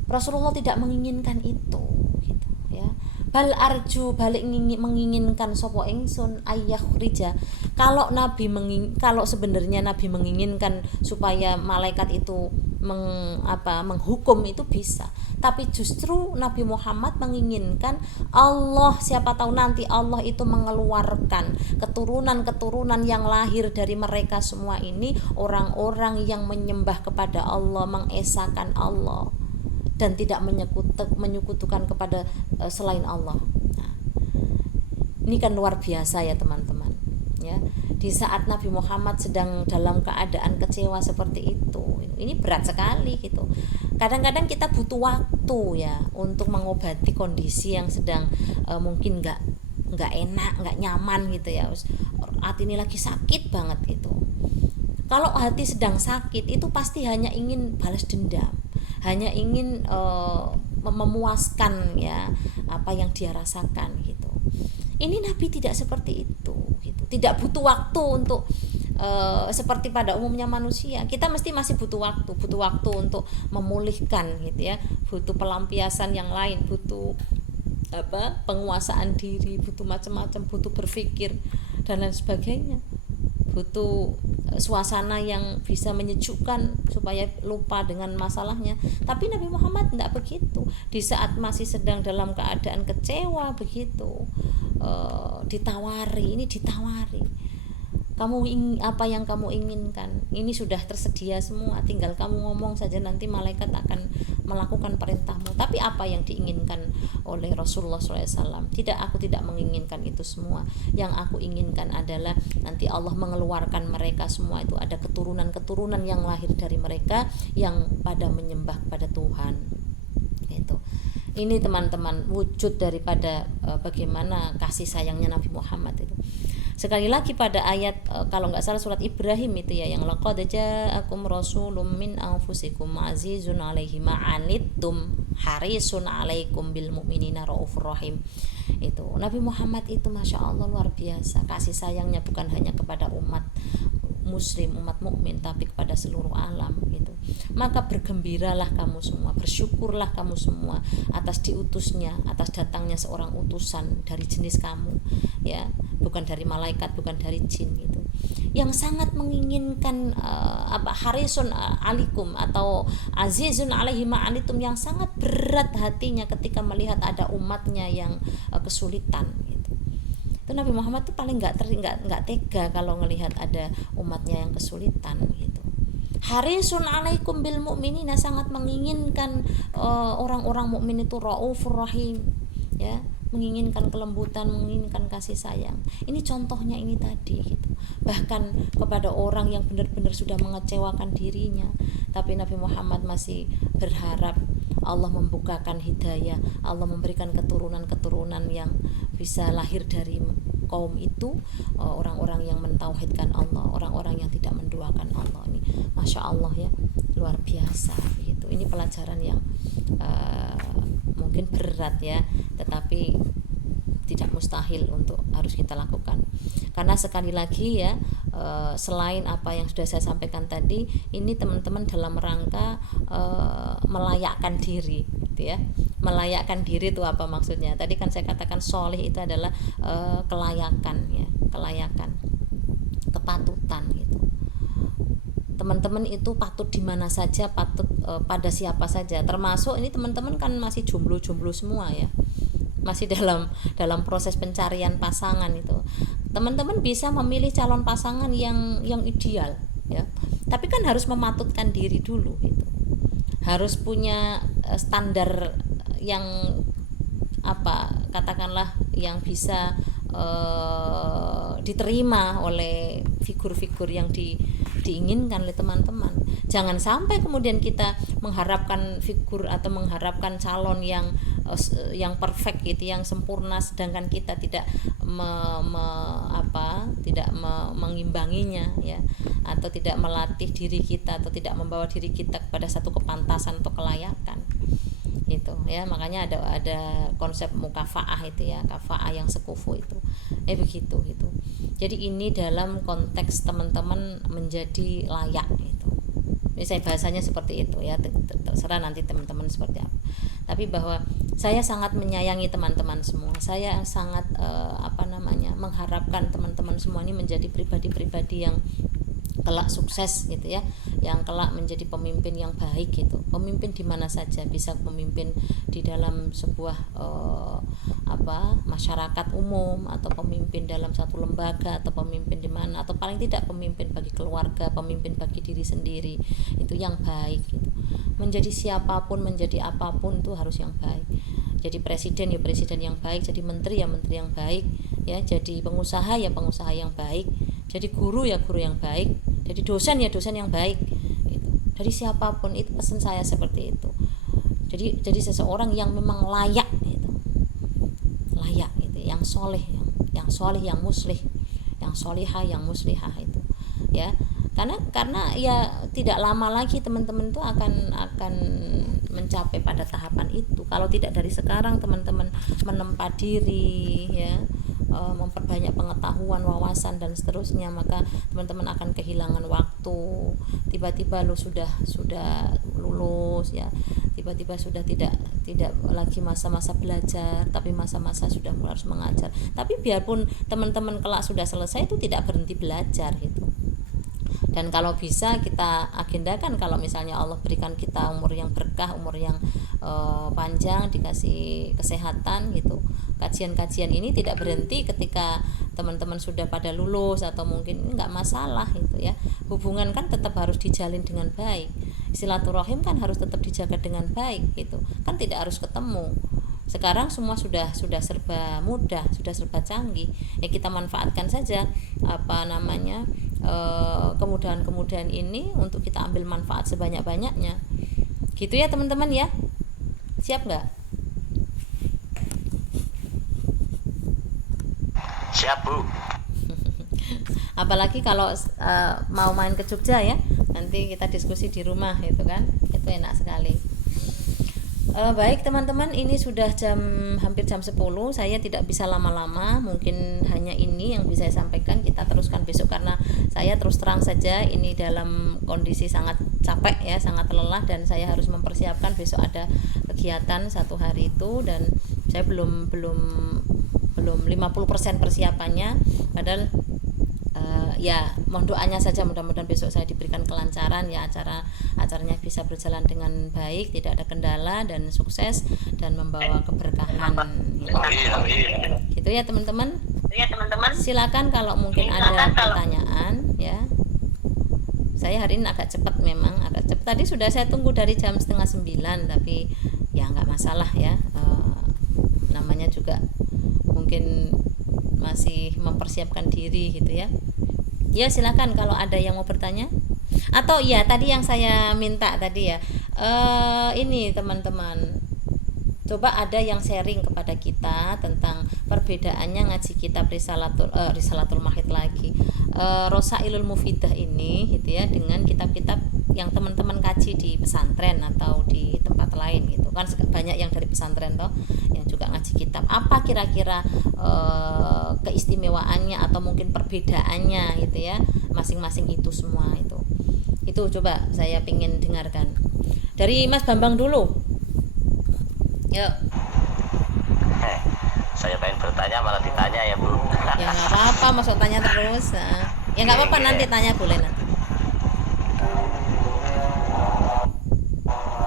Rasulullah tidak menginginkan itu gitu ya. Bal arju balik menginginkan sapa ingsun ayyakhrija. Kalau sebenarnya Nabi menginginkan supaya malaikat itu menghukum itu bisa, tapi justru Nabi Muhammad menginginkan Allah, siapa tahu nanti Allah itu mengeluarkan keturunan-keturunan yang lahir dari mereka semua ini orang-orang yang menyembah kepada Allah, mengesahkan Allah dan tidak menyekutukan kepada selain Allah. Nah, ini kan luar biasa ya teman-teman ya. di saat Nabi Muhammad sedang dalam keadaan kecewa seperti itu. Ini berat sekali gitu. Kadang-kadang kita butuh waktu ya untuk mengobati kondisi yang sedang mungkin nggak enak, nggak nyaman gitu ya. Hati ini lagi sakit banget gitu. Kalau hati sedang sakit itu pasti hanya ingin balas dendam, hanya ingin memuaskan ya apa yang dia rasakan gitu. Ini Nabi tidak seperti itu gitu. Tidak butuh waktu untuk seperti pada umumnya manusia. Kita mesti masih butuh waktu untuk memulihkan gitu ya. Butuh pelampiasan yang lain, butuh penguasaan diri, butuh macam-macam, butuh berpikir dan lain sebagainya. Butuh suasana yang bisa menyejukkan supaya lupa dengan masalahnya. Tapi Nabi Muhammad tidak begitu. Di saat masih sedang dalam keadaan kecewa begitu, ditawari, kamu apa yang kamu inginkan, ini sudah tersedia semua, tinggal kamu ngomong saja, nanti malaikat akan melakukan perintahmu. Tapi apa yang diinginkan oleh Rasulullah SAW? Aku tidak menginginkan itu semua. Yang aku inginkan adalah nanti Allah mengeluarkan mereka semua itu, ada keturunan-keturunan yang lahir dari mereka yang pada menyembah pada Tuhan. Itu. Ini teman-teman wujud daripada bagaimana kasih sayangnya Nabi Muhammad itu. Sekali lagi pada ayat kalau nggak salah surat Ibrahim itu ya, yang laqad ja'akum rasulun min anfusikum azizun 'alaihi ma 'anittum harisun 'alaikum bil mu'minina raufur rahim. Itu Nabi Muhammad itu Masya Allah luar biasa kasih sayangnya, bukan hanya kepada umat muslim, umat mukmin, tapi kepada seluruh alam gitu. Maka bergembiralah kamu semua, bersyukurlah kamu semua atas diutusnya, atas datangnya seorang utusan dari jenis kamu ya, bukan dari malaikat, bukan dari jin gitu, yang sangat menginginkan harisun alikum atau azizun alaihi ma'anitum, yang sangat berat hatinya ketika melihat ada umatnya yang kesulitan gitu. Itu Nabi Muhammad tuh paling nggak tega kalau ngelihat ada umatnya yang kesulitan gitu. Harisun alaikum bil mu'minina, sangat menginginkan orang-orang mukmin itu raufur rahim ya, menginginkan kelembutan, menginginkan kasih sayang. Ini contohnya ini tadi gitu. Bahkan kepada orang yang benar-benar sudah mengecewakan dirinya, tapi Nabi Muhammad masih berharap Allah membukakan hidayah, Allah memberikan keturunan-keturunan yang bisa lahir dari kaum itu, orang-orang yang mentauhidkan Allah, orang-orang yang tidak menduakan Allah. Ini Masya Allah ya, luar biasa gitu. Ini pelajaran yang mungkin berat ya, tetapi tidak mustahil untuk harus kita lakukan. Karena sekali lagi ya, selain apa yang sudah saya sampaikan tadi, ini teman-teman dalam rangka melayakkan diri gitu ya. Melayakkan diri itu apa maksudnya? Tadi kan saya katakan sholih itu adalah kelayakan ya, kelayakan, kepatutan gitu. Teman-teman itu patut di mana saja, patut pada siapa saja. Termasuk ini teman-teman kan masih jomblo-jomblo semua ya. Masih dalam proses pencarian pasangan itu. Teman-teman bisa memilih calon pasangan yang ideal ya. Tapi kan harus mematutkan diri dulu gitu. Harus punya standar yang katakanlah yang bisa diterima oleh figur-figur yang diinginkan oleh teman-teman. Jangan sampai kemudian kita mengharapkan figur atau mengharapkan calon yang perfect gitu, yang sempurna, sedangkan kita tidak mengimbanginya ya, atau tidak melatih diri kita, atau tidak membawa diri kita kepada satu kepantasan atau kelayakan itu ya. Makanya ada konsep mukafaah itu ya, kafaah yang sekufu itu begitu gitu. Jadi ini dalam konteks teman-teman menjadi layak gitu. Ini saya bahasanya seperti itu ya, terserah nanti teman-teman seperti apa. Tapi bahwa saya sangat menyayangi teman-teman semua. Saya sangat mengharapkan teman-teman semua ini menjadi pribadi-pribadi yang kelak sukses gitu ya, yang kelak menjadi pemimpin yang baik gitu. Pemimpin di mana saja, bisa pemimpin di dalam sebuah masyarakat umum, atau pemimpin dalam satu lembaga, atau pemimpin di mana, atau paling tidak pemimpin bagi keluarga, pemimpin bagi diri sendiri, itu yang baik gitu. Menjadi siapapun, menjadi apapun itu harus yang baik. Jadi presiden ya presiden yang baik, jadi menteri ya menteri yang baik ya, jadi pengusaha ya pengusaha yang baik. Jadi guru ya guru yang baik, jadi dosen ya dosen yang baik gitu. Dari siapapun itu pesan saya seperti itu. Jadi seseorang yang memang layak gitu. Layak gitu, yang soleh, yang soleh, yang muslih, yang solihah, yang muslihah itu. Ya. Karena ya tidak lama lagi teman-teman itu akan mencapai pada tahapan itu. Kalau tidak dari sekarang teman-teman menempa diri ya, memperbanyak pengetahuan, wawasan dan seterusnya, maka teman-teman akan kehilangan waktu. Tiba-tiba lo sudah lulus ya, tiba-tiba sudah tidak lagi masa-masa belajar, tapi masa-masa sudah harus mengajar. Tapi biarpun teman-teman kelak sudah selesai itu tidak berhenti belajar gitu. Dan kalau bisa kita agendakan, kalau misalnya Allah berikan kita umur yang berkah, umur yang panjang, dikasih kesehatan gitu, kajian-kajian ini tidak berhenti ketika teman-teman sudah pada lulus atau mungkin nggak masalah gitu ya. Hubungan kan tetap harus dijalin dengan baik, silaturahim kan harus tetap dijaga dengan baik gitu, kan tidak harus ketemu. Sekarang semua sudah serba mudah, sudah serba canggih. Ya kita manfaatkan saja kemudahan-kemudahan ini untuk kita ambil manfaat sebanyak-banyaknya. Gitu ya teman-teman ya. Siap nggak? Siap Bu. Apalagi kalau mau main ke Jogja ya, nanti kita diskusi di rumah itu kan, itu enak sekali. Baik teman-teman, ini sudah hampir jam 10. Saya tidak bisa lama-lama, mungkin hanya ini yang bisa saya sampaikan. Kita teruskan besok karena saya terus terang saja ini dalam kondisi sangat capek ya, sangat lelah, dan saya harus mempersiapkan besok ada kegiatan satu hari itu, dan saya belum 50% persiapannya. Padahal ya mohon doanya saja, mudah-mudahan besok saya diberikan kelancaran ya, acaranya bisa berjalan dengan baik, tidak ada kendala dan sukses dan membawa keberkahan gitu ya teman-teman. Silakan kalau mungkin ada pertanyaan ya. Saya hari ini agak cepat, memang agak cepat. Tadi sudah saya tunggu dari jam 8:30, tapi ya nggak masalah ya, namanya juga mungkin masih mempersiapkan diri gitu ya. Ya silakan kalau ada yang mau bertanya. Atau ya tadi yang saya minta tadi ya, ini teman-teman, coba ada yang sharing kepada kita tentang perbedaannya ngaji kitab Risalatul Mahid lagi, Rosailul Mufidah ini gitu ya, dengan kitab-kitab yang teman-teman kaji di pesantren atau di tempat lain gitu kan. Banyak yang dari pesantren toh yang juga ngaji kitab. Apa kira-kira keistimewaannya atau mungkin perbedaannya gitu ya, masing-masing itu semua itu coba saya ingin dengarkan dari Mas Bambang dulu. Yuk. Saya pengen bertanya malah ditanya ya Bu. Ya nggak apa-apa, masuk tanya terus. Nah, ya nggak apa-apa, nanti tanya boleh nanti.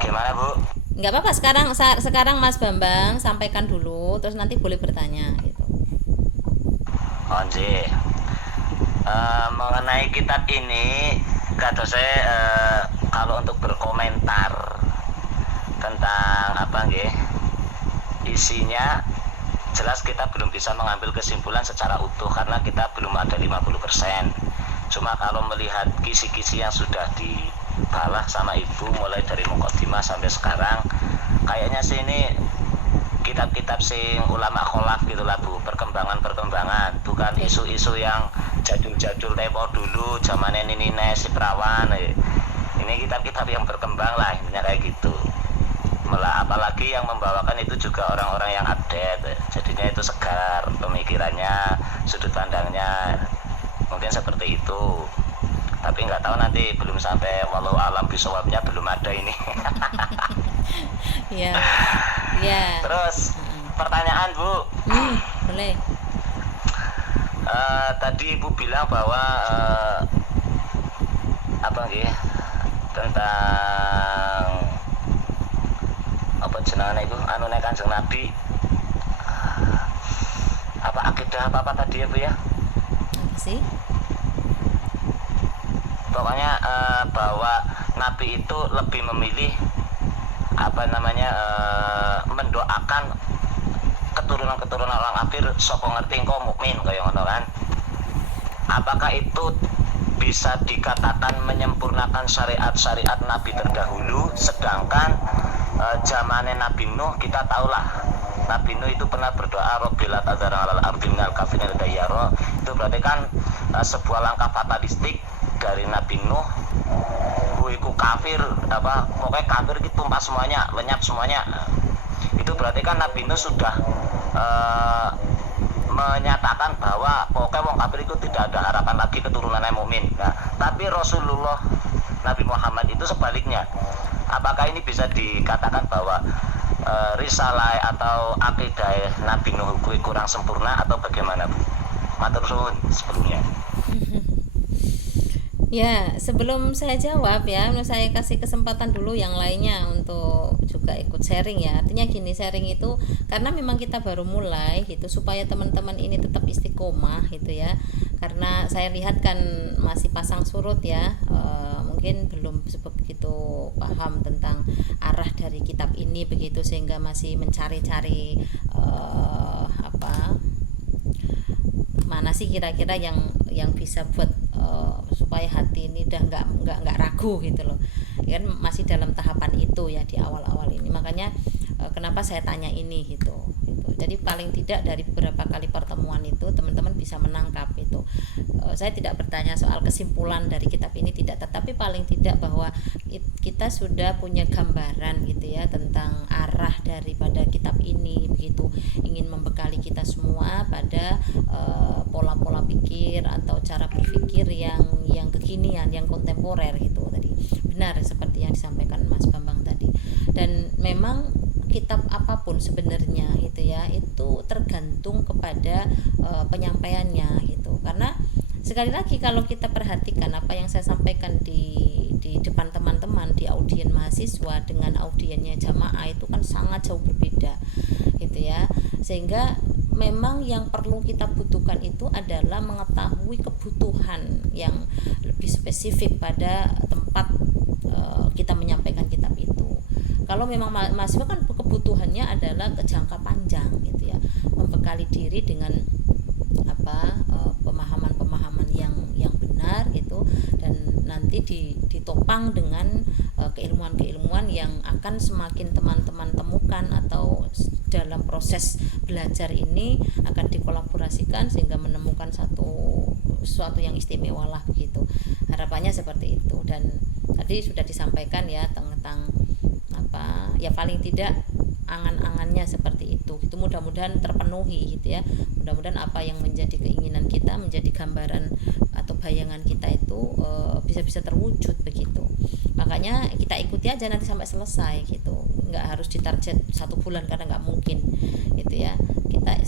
Gimana Bu? Nggak apa-apa, sekarang Mas Bambang sampaikan dulu, terus nanti boleh bertanya gitu. Onji, mengenai kitab ini, kata saya kalau untuk berkomentar tentang apa nggih, isinya jelas kita belum bisa mengambil kesimpulan secara utuh karena kita belum ada 50%. Cuma kalau melihat kisi-kisi yang sudah dibalah sama Ibu mulai dari Muqaddimah sampai sekarang, kayaknya sih ini kitab-kitab sing ulama kholaf gitulah Bu, perkembangan bukan isu-isu yang jadul-jadul tempo dulu zamannya Nini si perawan. Ini kitab-kitab yang berkembang lah intinya kayak gitu. Malah apalagi yang membawakan itu juga orang-orang yang update, jadinya itu segar pemikirannya, sudut pandangnya, mungkin seperti itu. Tapi nggak tahu nanti, belum sampai walau alam bisawabnya belum ada ini. Ya. Terus pertanyaan Bu, boleh. Tadi Ibu bilang bahwa apa nggih, tentang apa jenenge itu Kanjeng Nabi, apa akidah apa tadi ya Bu ya? Apa sih? Pokoknya bahwa Nabi itu lebih memilih apa namanya, mendoakan keturunan orang kafir sapa ngerti engko mukmin kaya ngono kan. apakah itu bisa dikatakan menyempurnakan syariat-syariat Nabi terdahulu, sedangkan zamannya Nabi Nuh kita tahulah Nabi Nuh itu pernah berdoa Rabbil tadzar alal ardi minal kafirin dayyara. Itu berarti kan sebuah langkah fatalistik dari Nabi Nuh. Iku kafir apa pokoknya kafir itu tumpah semuanya, lenyap semuanya. Itu berarti kan Nabi Nuh sudah menyatakan bahwa pokoknya wong kafir itu tidak ada harapan lagi keturunannya mukmin. Nah, tapi Rasulullah Nabi Muhammad itu sebaliknya. Apakah ini bisa dikatakan bahwa risalah atau akidah Nabi Nuh kurang sempurna atau bagaimana, Bu? Matur suwun sebelumnya. Ya, sebelum saya jawab ya, saya kasih kesempatan dulu yang lainnya untuk juga ikut sharing ya. Artinya gini, sharing itu karena memang kita baru mulai gitu, supaya teman-teman ini tetap istiqomah gitu ya. Karena saya lihat kan masih pasang surut ya, mungkin belum begitu paham tentang arah dari kitab ini begitu, sehingga masih mencari-cari mana sih kira-kira yang bisa buat supaya hati ini udah nggak ragu gitu loh, kan masih dalam tahapan itu ya di awal-awal ini. Makanya kenapa saya tanya ini gitu. Jadi paling tidak dari beberapa kali pertemuan itu teman-teman bisa menangkap itu. Saya tidak bertanya soal kesimpulan dari kitab ini tidak, tetapi paling tidak bahwa kita sudah punya gambaran gitu ya tentang arah daripada kitab ini begitu, ingin membekali kita semua pada pola-pola pikir atau cara berpikir yang kekinian, yang kontemporer gitu tadi. Benar seperti yang disampaikan Mas Bambang tadi. Dan memang kitab apapun sebenarnya gitu ya, itu tergantung kepada penyampaiannya gitu. Karena sekali lagi kalau kita perhatikan apa yang saya sampaikan di depan teman-teman di audien mahasiswa dengan audiennya jamaah itu kan sangat jauh berbeda gitu ya. Sehingga memang yang perlu kita butuhkan itu adalah mengetahui kebutuhan yang lebih spesifik pada tempat kita menyampaikan kitab itu. Kalau memang mahasiswa kan kebutuhannya adalah ke jangka panjang gitu ya, membekali diri dengan pemahaman-pemahaman yang benar gitu, dan nanti ditopang dengan keilmuan-keilmuan yang akan semakin teman-teman temukan atau dalam proses belajar ini akan dikolaborasikan sehingga menemukan sesuatu yang istimewa lah begitu. Harapannya seperti itu. Dan tadi sudah disampaikan ya tentang ya paling tidak angan-angannya seperti itu. Itu mudah-mudahan terpenuhi gitu ya. Mudah-mudahan apa yang menjadi keinginan kita, menjadi gambaran atau bayangan kita itu bisa terwujud begitu. Makanya kita ikuti aja nanti sampai selesai gitu. Nggak harus ditarget 1 bulan karena nggak mungkin gitu ya. Kita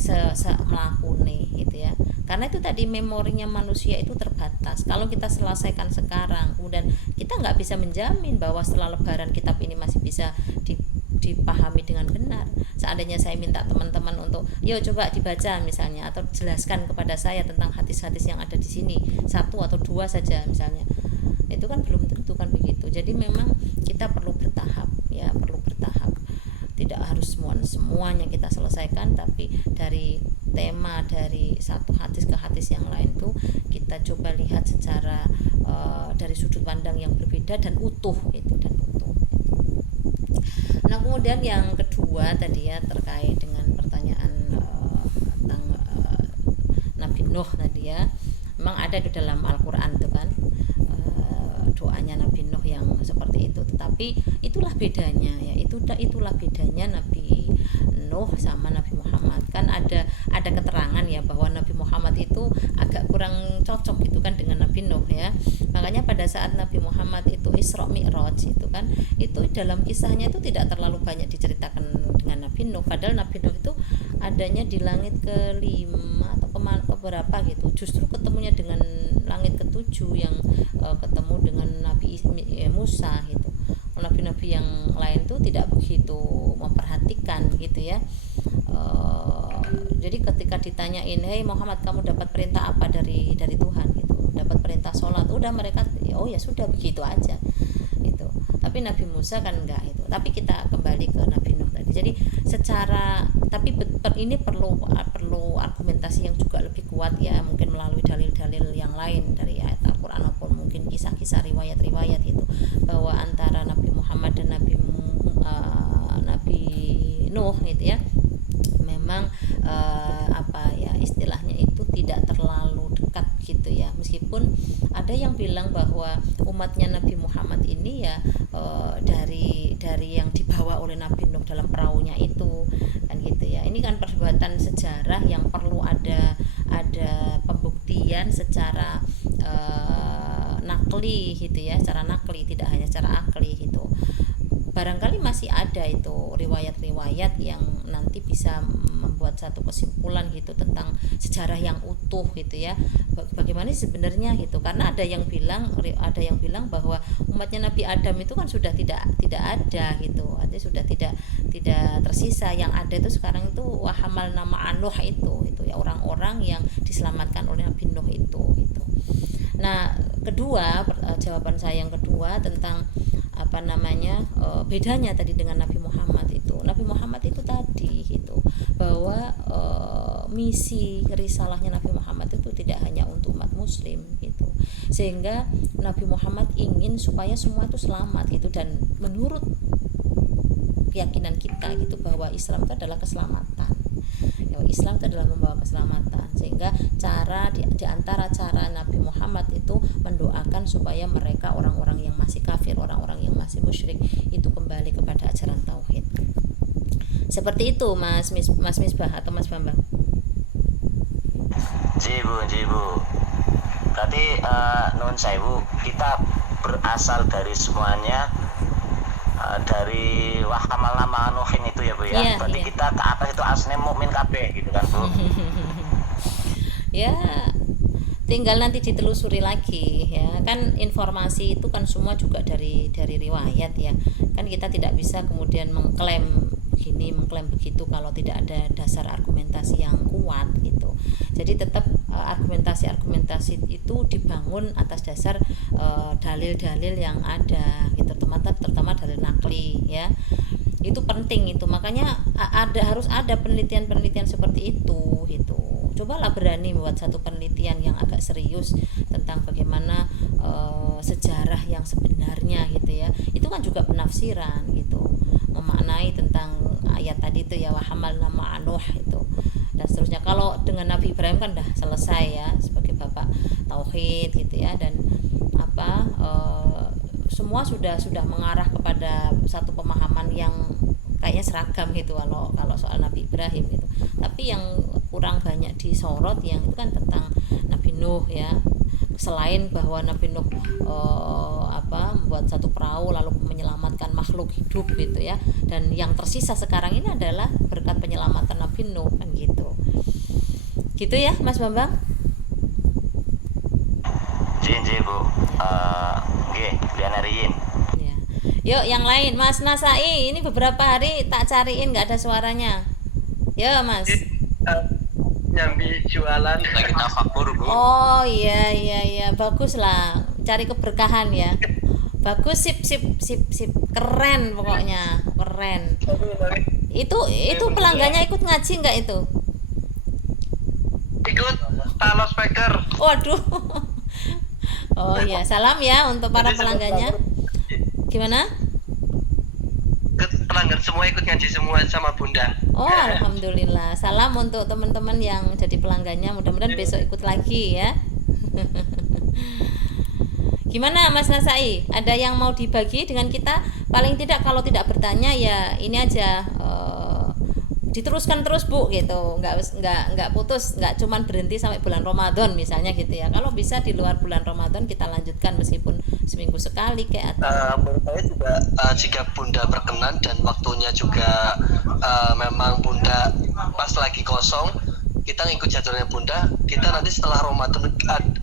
melakoni gitu ya. Karena itu tadi memorinya manusia itu terbatas. Kalau kita selesaikan sekarang, kemudian kita nggak bisa menjamin bahwa setelah Lebaran kitab ini masih bisa dipahami dengan benar. Seandainya saya minta teman-teman untuk, yuk coba dibaca misalnya, atau jelaskan kepada saya tentang hadis-hadis yang ada di sini, 1 atau 2 saja misalnya, itu kan belum tentu kan begitu. Jadi memang kita perlu bertahap ya, perlu bertahap. Tidak harus semuanya kita selesaikan, tapi dari tema dari satu hadis ke hadis yang lain tuh kita coba lihat secara dari sudut pandang yang berbeda dan utuh itu, dan utuh. Nah kemudian yang kedua tadi ya terkait dengan pertanyaan tentang Nabi Nuh tadi ya, memang ada di dalam Al-Quran itu kan doanya Nabi Nuh yang seperti itu. Tetapi itulah bedanya ya, itulah bedanya Nabi Nuh sama Nabi Muhammad. Kan ada keterangan ya bahwa Nabi Muhammad itu agak kurang cocok gitu kan dengan Nabi Nuh ya. Makanya pada saat Nabi Muhammad itu Isra Mi'raj itu kan, itu dalam kisahnya itu tidak terlalu banyak diceritakan dengan Nabi Nuh. Padahal Nabi Nuh itu adanya di langit ke-5 atau keberapa gitu. Justru ketemunya dengan langit ke-7 yang ketemu dengan Nabi Musa gitu. Nabi-nabi yang lain tuh tidak begitu memperhatikan gitu ya. Jadi ketika ditanyain, "Hei Muhammad, kamu dapat perintah apa dari Tuhan?" gitu. Dapat perintah sholat. Udah mereka oh ya sudah begitu aja. Itu. Tapi Tapi Nabi Musa kan enggak itu. Tapi kita kembali ke Nabi Nuh tadi. Jadi secara ini perlu argumentasi yang juga lebih kuat ya, mungkin melalui dalil-dalil yang lain dari ayat Al-Qur'an maupun mungkin kisah-kisah riwayat-riwayat itu, bahwa antara Nabi Muhammad dan Nabi Nuh gitu ya, memang istilahnya itu tidak terlalu dekat gitu ya. Meskipun ada yang bilang bahwa umatnya Nabi Muhammad ini ya dari yang dibawa oleh Nabi Nuh dalam perahunya itu kan gitu ya. Ini kan perdebatan sejarah yang perlu ada pembuktian secara nakli gitu ya, secara nakli, tidak hanya secara akli gitu. Barangkali masih ada itu riwayat-riwayat yang nanti bisa membuat satu kesimpulan gitu tentang sejarah yang utuh gitu ya, bagaimana sebenarnya gitu. Karena ada yang bilang bahwa umatnya Nabi Adam itu kan sudah tidak ada gitu, artinya sudah tidak tersisa. Yang ada itu sekarang itu wahamal nama Nuh itu ya, orang-orang yang diselamatkan oleh Nabi Nuh itu gitu. Nah, kedua, jawaban saya yang kedua tentang bedanya tadi dengan Nabi Muhammad itu. Nabi Muhammad itu tadi gitu, bahwa misi risalahnya Nabi Muhammad itu tidak hanya untuk umat muslim gitu. Sehingga Nabi Muhammad ingin supaya semua itu selamat gitu, dan menurut keyakinan kita gitu bahwa Islam itu adalah keselamatan. Ya, Islam itu adalah membawa keselamatan. Sehingga cara di antara cara Nabi Muhammad itu mendoakan supaya mereka, orang-orang yang masih kafir, orang-orang yang masih musyrik itu kembali kepada ajaran tauhid. Seperti itu Mas Misbah atau Mas Bambang. Jibu. Berarti nun sewu, kita berasal dari semuanya dari wahamal nama Nuhin itu ya Bu ya. Iya, Berarti iya. kita ke atas itu asne mukmin kabeh gitu kan Bu. Ya, tinggal nanti ditelusuri lagi ya. Kan informasi itu kan semua juga dari riwayat ya. Kan kita tidak bisa kemudian mengklaim begini, mengklaim begitu kalau tidak ada dasar argumentasi yang kuat gitu. Jadi tetap argumentasi itu dibangun atas dasar dalil-dalil yang ada gitu, terutama dalil nakli ya. Itu penting itu, makanya harus ada penelitian seperti itu gitu. Cobalah berani membuat satu penelitian yang agak serius tentang bagaimana sejarah yang sebenarnya gitu ya. Itu kan juga penafsiran gitu, memaknai tentang ayat tadi itu ya, wahamal nama Nuh itu dan seterusnya. Kalau dengan Nabi Ibrahim kan udah selesai ya, sebagai bapak tauhid gitu ya, dan semua sudah mengarah kepada satu pemahaman yang kayaknya seragam gitu kalau soal Nabi Ibrahim gitu. Tapi yang kurang banyak disorot yang itu kan tentang Nabi Nuh ya. Selain bahwa Nabi Nuh membuat satu perahu lalu menyelamatkan makhluk hidup gitu ya, dan yang tersisa sekarang ini adalah berkat penyelamatan Nabi Nuh kan gitu ya Mas Bambang. Bu. Lianariin. Ya. Yuk yang lain, Mas Nasai, ini beberapa hari tak cariin nggak ada suaranya. Ya Mas. Nyambi jualan Lagi tafakur Bu. Oh iya, bagus lah, cari keberkahan ya. Bagus, sip, keren pokoknya, keren. Itu pelanggannya ikut ngaji nggak itu? ikut Thanos Speaker. Waduh. Oh iya, salam ya untuk para pelanggannya. Gimana? Pelanggan semua ikut ngaji semua sama Bunda. Oh alhamdulillah. Salam untuk teman-teman yang jadi pelanggannya. Mudah-mudahan besok ikut lagi ya. Gimana Mas Nasai? Ada yang mau dibagi dengan kita? Paling tidak kalau tidak bertanya ya ini aja. Diteruskan terus Bu gitu, nggak putus, nggak cuman berhenti sampai bulan Ramadan misalnya gitu ya. Kalau bisa di luar bulan Ramadan kita lanjutkan meskipun seminggu sekali kayak Menurut saya juga jika Bunda berkenan dan waktunya juga memang Bunda pas lagi kosong, kita ngikut jadwalnya Bunda. Kita nanti setelah Ramadan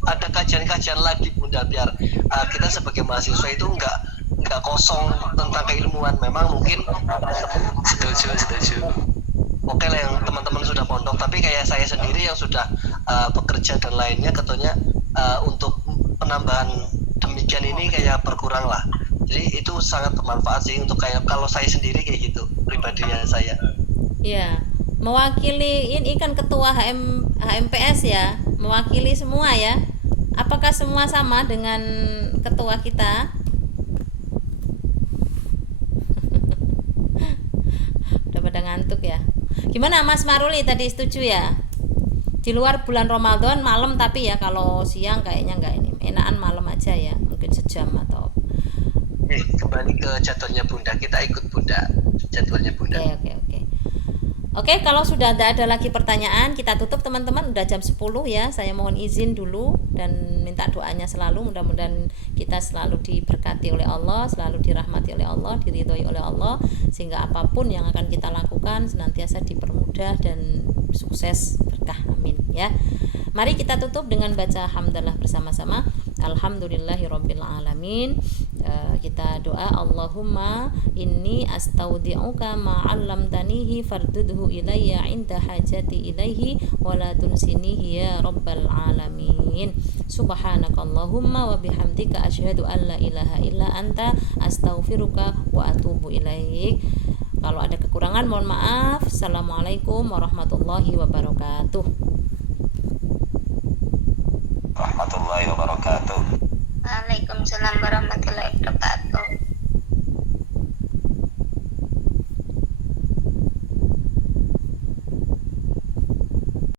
ada kajian-kajian lagi Bunda, biar kita sebagai mahasiswa itu nggak kosong tentang keilmuan. Memang mungkin Setuju. oke lah yang teman-teman sudah pondok, tapi kayak saya sendiri yang sudah bekerja dan lainnya, katanya untuk penambahan demikian ini kayak berkurang lah. Jadi itu sangat bermanfaat sih untuk kayak kalau saya sendiri kayak gitu pribadinya saya. Ya, mewakili ini kan ketua HMPS ya, mewakili semua ya. Apakah semua sama dengan ketua kita? Udah pada ngantuk ya. Gimana Mas Maruli tadi setuju ya? Di luar bulan Ramadan malam, tapi ya kalau siang kayaknya nggak, ini enakan malam aja ya, mungkin sejam atau Kembali ke jadwalnya Bunda, kita ikut Bunda jadwalnya Bunda. Oke, kalau sudah tidak ada lagi pertanyaan, kita tutup teman-teman. Udah jam 10 ya. Saya mohon izin dulu dan minta doanya selalu. Mudah-mudahan kita selalu diberkati oleh Allah, selalu dirahmati oleh Allah, diridhoi oleh Allah, sehingga apapun yang akan kita lakukan senantiasa dipermudah dan sukses berkah. Amin ya. Mari kita tutup dengan baca hamdalah bersama-sama. Alhamdulillahirabbil alamin. Kita doa, Allahumma inni astaudi'uka ma 'allamtanihi fardudhu ilayya 'inda hajati ilaihi wa la tunsinihi ya rabbal alamin. Subhanakallahumma wa bihamdika asyhadu an la ilaha illa anta astaghfiruka wa atubu ilaik. Kalau ada kekurangan mohon maaf. Assalamualaikum warahmatullahi wabarakatuh. Warahmatullahi wabarakatuh.